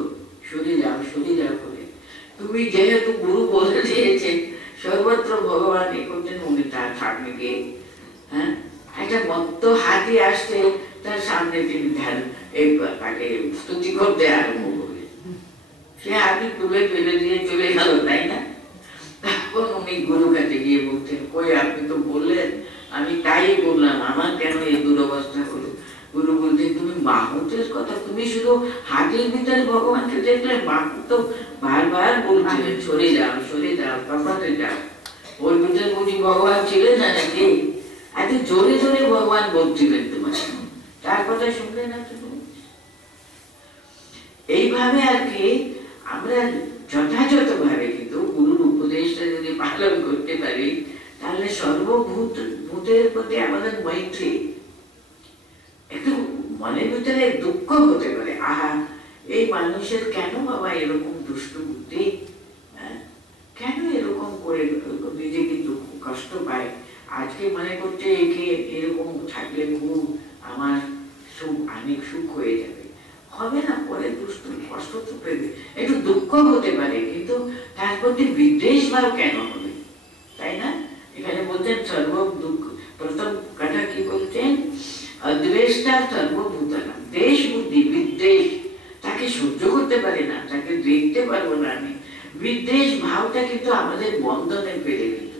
সরে যাও সরে যাও করে। তুমি যেহেতু গুরু বলে দিয়েছে সর্বত্র ভগবান এ করতেন, উনি তার সামনে গিয়ে একটা মত্ত হাতি আসছে তার সামনে তিনি ধ্যান তাকে স্তুতি করতে আরম্ভ করলেন। সে হাতি তুলে ফেলে দিয়ে চলে গেল, তাই না? তখন উনি গুরু কাছে গিয়ে বলছেন, কই আপনি তো বললেন, আমি তাই বললাম, আমার কেন এই দুরবস্থা হলো? গুরু বলছেন, তুমি মাহুতের কথা, তুমি শুধু হাতির ভিতরে ভগবানকে দেখলে, মাহুত তো বারবার বলছিলেন সরে যাও সরে যাও তফাতে যাও। ওর ভিতরে বুঝি ভগবান ছিলেন না নাকি? এত জোরে জোরে ভগবান বলছিলেন তোমাকে, তার কথা শুনলে না তুমি? এইভাবে আর কি আমরা যথাযথ ভাবে কিন্তু গুরুর উপদেশটা যদি পালন করতে পারি, তাহলে সর্বভূতের প্রতি আমাদের মৈত্রী, একটু মনের ভিতরে দুঃখ হতে পারে, আহা এই মানুষের কেন বাবা এরকম দুষ্ট বুদ্ধি, কেন এরকম করে নিজেকে দুঃখ কষ্ট পায়, আজকে মনে করছে একে এরকম থাকলে খুব আমার সুখ, অনেক সুখ হয়ে যাবে, হবে না, পরে দুষ্ট কষ্ট তো পেবে, একটু দুঃখ হতে পারে, কিন্তু তার প্রতি বিদ্বেষ ভাব কেন হবে, তাই না? এখানে বলছেন সর্ব দুঃখ, প্রথম কথা কি বলছেন, অদ্বেষ্টা সর্বভূতানাম, দেশ বুদ্ধি বিদ্বেষ, তাকে সহ্য করতে পারে না, তাকে দেখতে পারবো না আমি, বিদ্বেষ ভাবটা কিন্তু আমাদের বন্ধনে ফেলে দিত।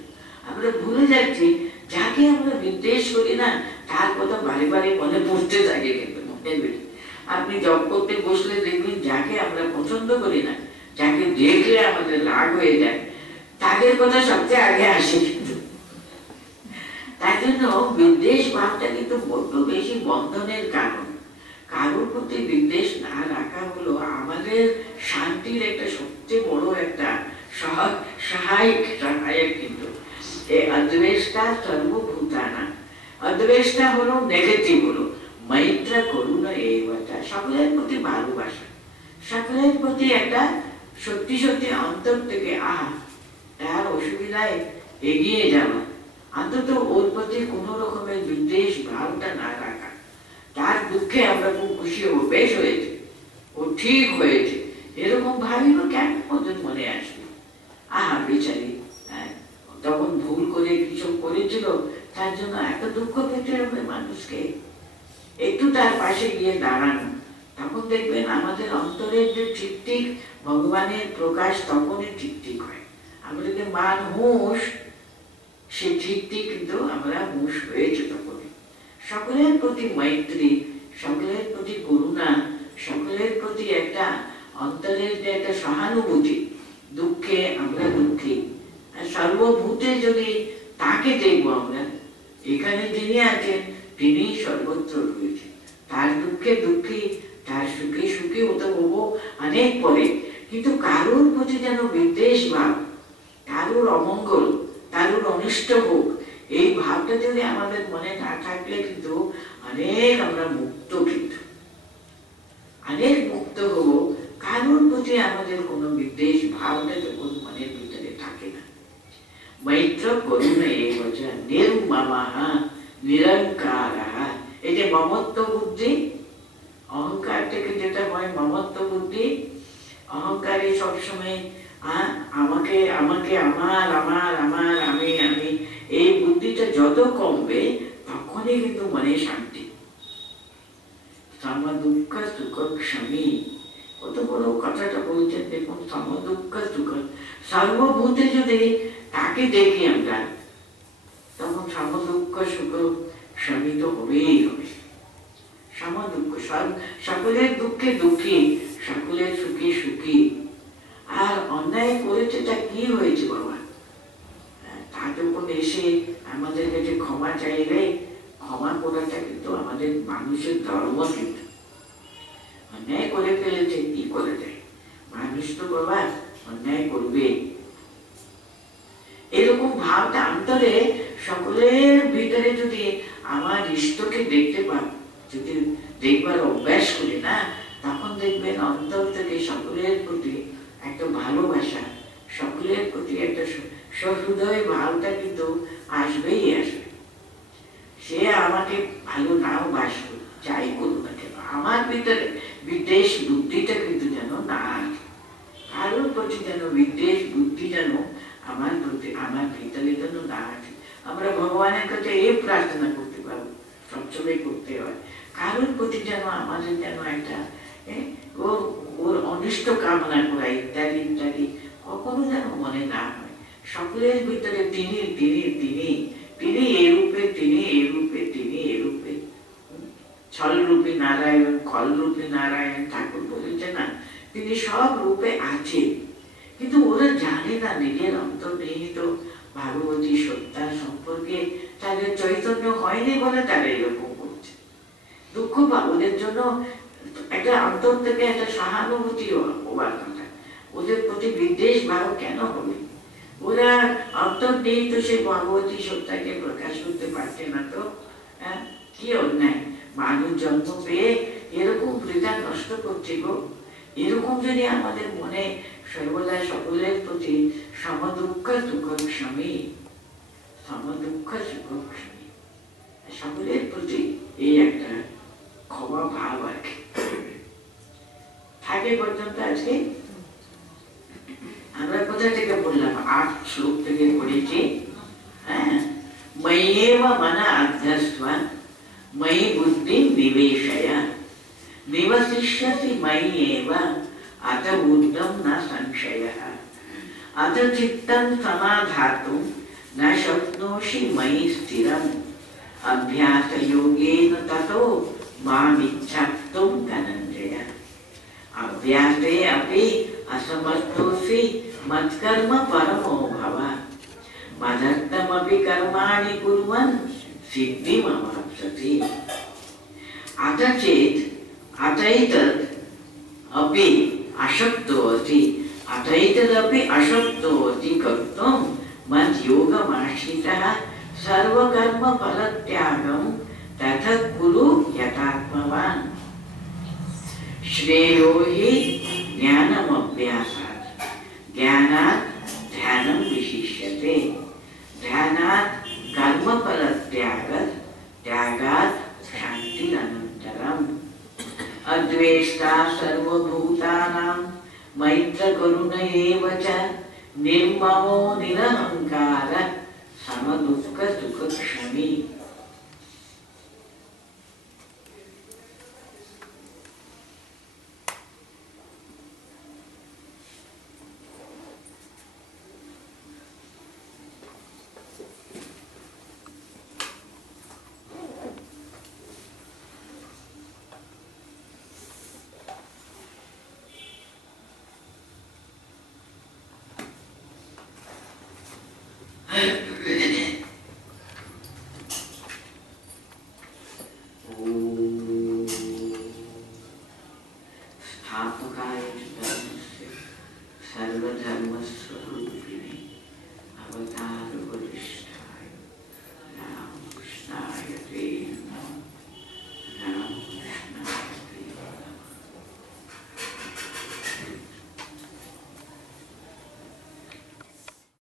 আমরা ভুলে যাচ্ছি যাকে আমরা বিদ্বেষ করি না তার কথা বারে বারে মনে পড়তে থাকে, কিন্তু মনে বেড়ে আপনি জব করতে বসলে দেখবেন যাকে আমরা পছন্দ করি না, যাকে দেখলে আমাদের রাগ হয়ে যায়, তাদের কথা সবচেয়ে আগে আসে। কিন্তু তার জন্য বিদ্বেষ ভাবটা কিন্তু বড্ড বেশি বন্ধনের কারণ। কারোর প্রতি বিদ্বেষ না রাখা হলো আমাদের শান্তির একটা সবচেয়ে বড় একটা সহায়ক। কিন্তু এই অদ্বেষ্টা সর্বভূতানা, অদ্বেষ্টা হলো নেগেটিভ, হলো মৈত্র করুণা, এই কথা সকলের প্রতি ভালোবাসা, সকলের প্রতি একটা সত্যি সত্যি অন্তর থেকে আহা তার অসুবিধায় এগিয়ে যাওয়া, অন্তত ওর প্রতি কোনো রকমের বিদ্বেষ ভাবটা না রাখা, তার দুঃখে আমরা খুব খুশি হবো, বেশ হয়েছে, ও ঠিক হয়েছে, এরকম ভাবিও কেন ওদের মনে আসবে? আহা বেচারি তখন ভুল করে কিছু করেছিল, তার জন্য এত দুঃখ পেতে হবে মানুষকে, একটু তার পাশে গিয়ে দাঁড়ানো, তখন দেখবেন আমাদের অন্তরের যে ঠিক ভগবানের প্রকাশ তখনই ঠিক হয়। আমরা যদি মান হুঁশ, সে ঠিক কিন্তু আমরা হুঁশ হয়েছে তখন। সকলের প্রতি মৈত্রী, সকলের প্রতি করুণা, সকলের প্রতি একটা অন্তরের যে একটা সহানুভূতি, দুঃখে আমরা দুঃখী, আর সর্বভূতে যদি তাকে দেখবো আমরা, এখানে যিনি আছেন তিনি সর্বত্র রয়েছে, তার দুঃখে দুঃখী, তার সুখে সুখী হতে হবো অনেক পরে, কিন্তু কারোর প্রতি যেন বিদ্বেষ ভাব, কারোর অমঙ্গল, কারোর অনিষ্ট হোক, এই ভাবটা যদি আমাদের মনে না থাকলে কিন্তু অনেক আমরা মুক্ত, কিন্তু অনেক মুক্ত হব। কারোর প্রতি আমাদের কোনো বিদ্বেষ ভাবটা যখন মনের ভিতরে থাকে না। মৈত্র করুণা এই বছর নির্মমঃ নিরঙ্কারঃ, এই যে মমত্ব বুদ্ধি, অহংকার থেকে যেটা হয় মমত্ব বুদ্ধি, অহংকারে সবসময় আমাকে আমাকে আমার আমার আমার আমি আমি, এই বুদ্ধিটা যত কমবে তখনই কিন্তু মনে শান্তি। সম দুঃখ সুখ ক্ষমী, কত বড় কথাটা বলছেন দেখুন, সম দুঃখ সুখ, সর্বভূতে যদি তাকে দেখি আমরা, তখন সম দুঃখ সুখ ক্ষমী তো হবেই হবে। সম দুঃখ, সকলের দুঃখে দুঃখী, সকলের সুখে সুখী। আর অন্যায় করেছে তা কি হয়েছে বাবা, তা যখন এসে আমাদের কাছে ক্ষমা চাইলে, ক্ষমা করাটা কিন্তু আমাদের মানুষের ধর্ম। কিন্তু অন্যায় করে ফেলেছে, কি করে যায় মানুষ, তো বাবা অন্যায় করবে, এরকম ভাবটা অন্তরে সকলের ভিতরে যদি আমার ইষ্টকে দেখতে পান, যদি দেখবার অভ্যাস করি না, তখন দেখবেন অন্তর থেকে সকলের প্রতি একটা ভালোবাসা, সকলের প্রতি একটা সহৃদয় ভাবটা কিন্তু আসবেই আসবে। সে আমাকে ভালো নাও বাসবে, যাই করুক না কেন, আমার ভিতরে বিদ্বেষ বুদ্ধিটা কিন্তু যেন না আসে। কারোর প্রতি যেন বিদ্বেষ বুদ্ধি যেন আমার প্রতি, আমার ভিতরে যেন না আসে। আমরা ভগবানের কাছে এই প্রার্থনা করতে পারবো, সবসময় করতে হয়, কারোর প্রতি যেন আমাদের যেন একটা ওর অনিষ্ট কামনা করা ইত্যাদি ইত্যাদি কখনো যেন মনে না হয়। সকলের ভিতরে তিনি তিনি তিনি তিনি এরূপে, তিনি এরূপে, তিনি এরূপে। ছলরূপী নারায়ণ, খলরূপী নারায়ণ, ঠাকুর বলেছে না, তিনি সব রূপে আছেন, কিন্তু ওরা জানে না নিজের অন্তর্নিহিত ভাগবতী সত্তা সম্পর্কে তাদের চৈতন্য হয়নি বলে তারা এরকম করছে। দুঃখ পা ওদের জন্য একটা অন্তর থেকে একটা সহানুভূতি হওয়ার কথা, ওদের প্রতি বিদ্বেষ ভাব কেন হবে? ওরা অন্তর্নিহিত সেই ভগবতী সত্তাকে প্রকাশ করতে পারছে না, তো কি অন্যায়? মানুষ জন্ম পেয়ে এরকম বৃথা নষ্ট করছে গো। এরকম যদি আমাদের মনে সর্বদা সকলের প্রতি সমদুঃখ সুখক্ষমী, সমদুঃখ সুখক্ষমী, সকলের প্রতি এই একটা ক্ষমা ভাব আর কি থাকে পর্যন্ত। আজকে আমরা কোথা থেকে বললাম? 8 শ্লোক থেকে পড়েছি। হ্যাঁ, ময়্যেব মন অধ্যস্ব ময়ি বুদ্ধি নিবেশয় নিবসিষ্যসি ময়্যেব अत ऊर्ध्वं न संशयः अत चित्तं समाधातुं न शक्नोषि मयि स्थिरम् अभ्यासयोगेन ततो मामिच्छाप्तुं धनञ्जय अभ्यासे अपि असमर्थोऽसि मत्कर्म परमो भव मदर्थमपि कर्माणि कुर्वन् सिद्धिमवाप्स्यसि अथ चेत् अतैतत् अपि अशक्तोऽसि अतैतदपि अशक्तोऽसि कर्तुं मद्योगमाश्रितः सर्वकर्मफलत्यागं तथा कुरु यथात्मवान् श्रेयो हि ज्ञानमभ्यासात् ज्ञानात् ध्यानं विशिष्यते ध्यानात् कर्मफलत्यागात् त्यागात् शान्तिरनन्तरम् अद्वेष्टा सर्वभूतानां मैत्रकरुण एव च निर्ममो निरहंकार समदुःख सुखक्षमी।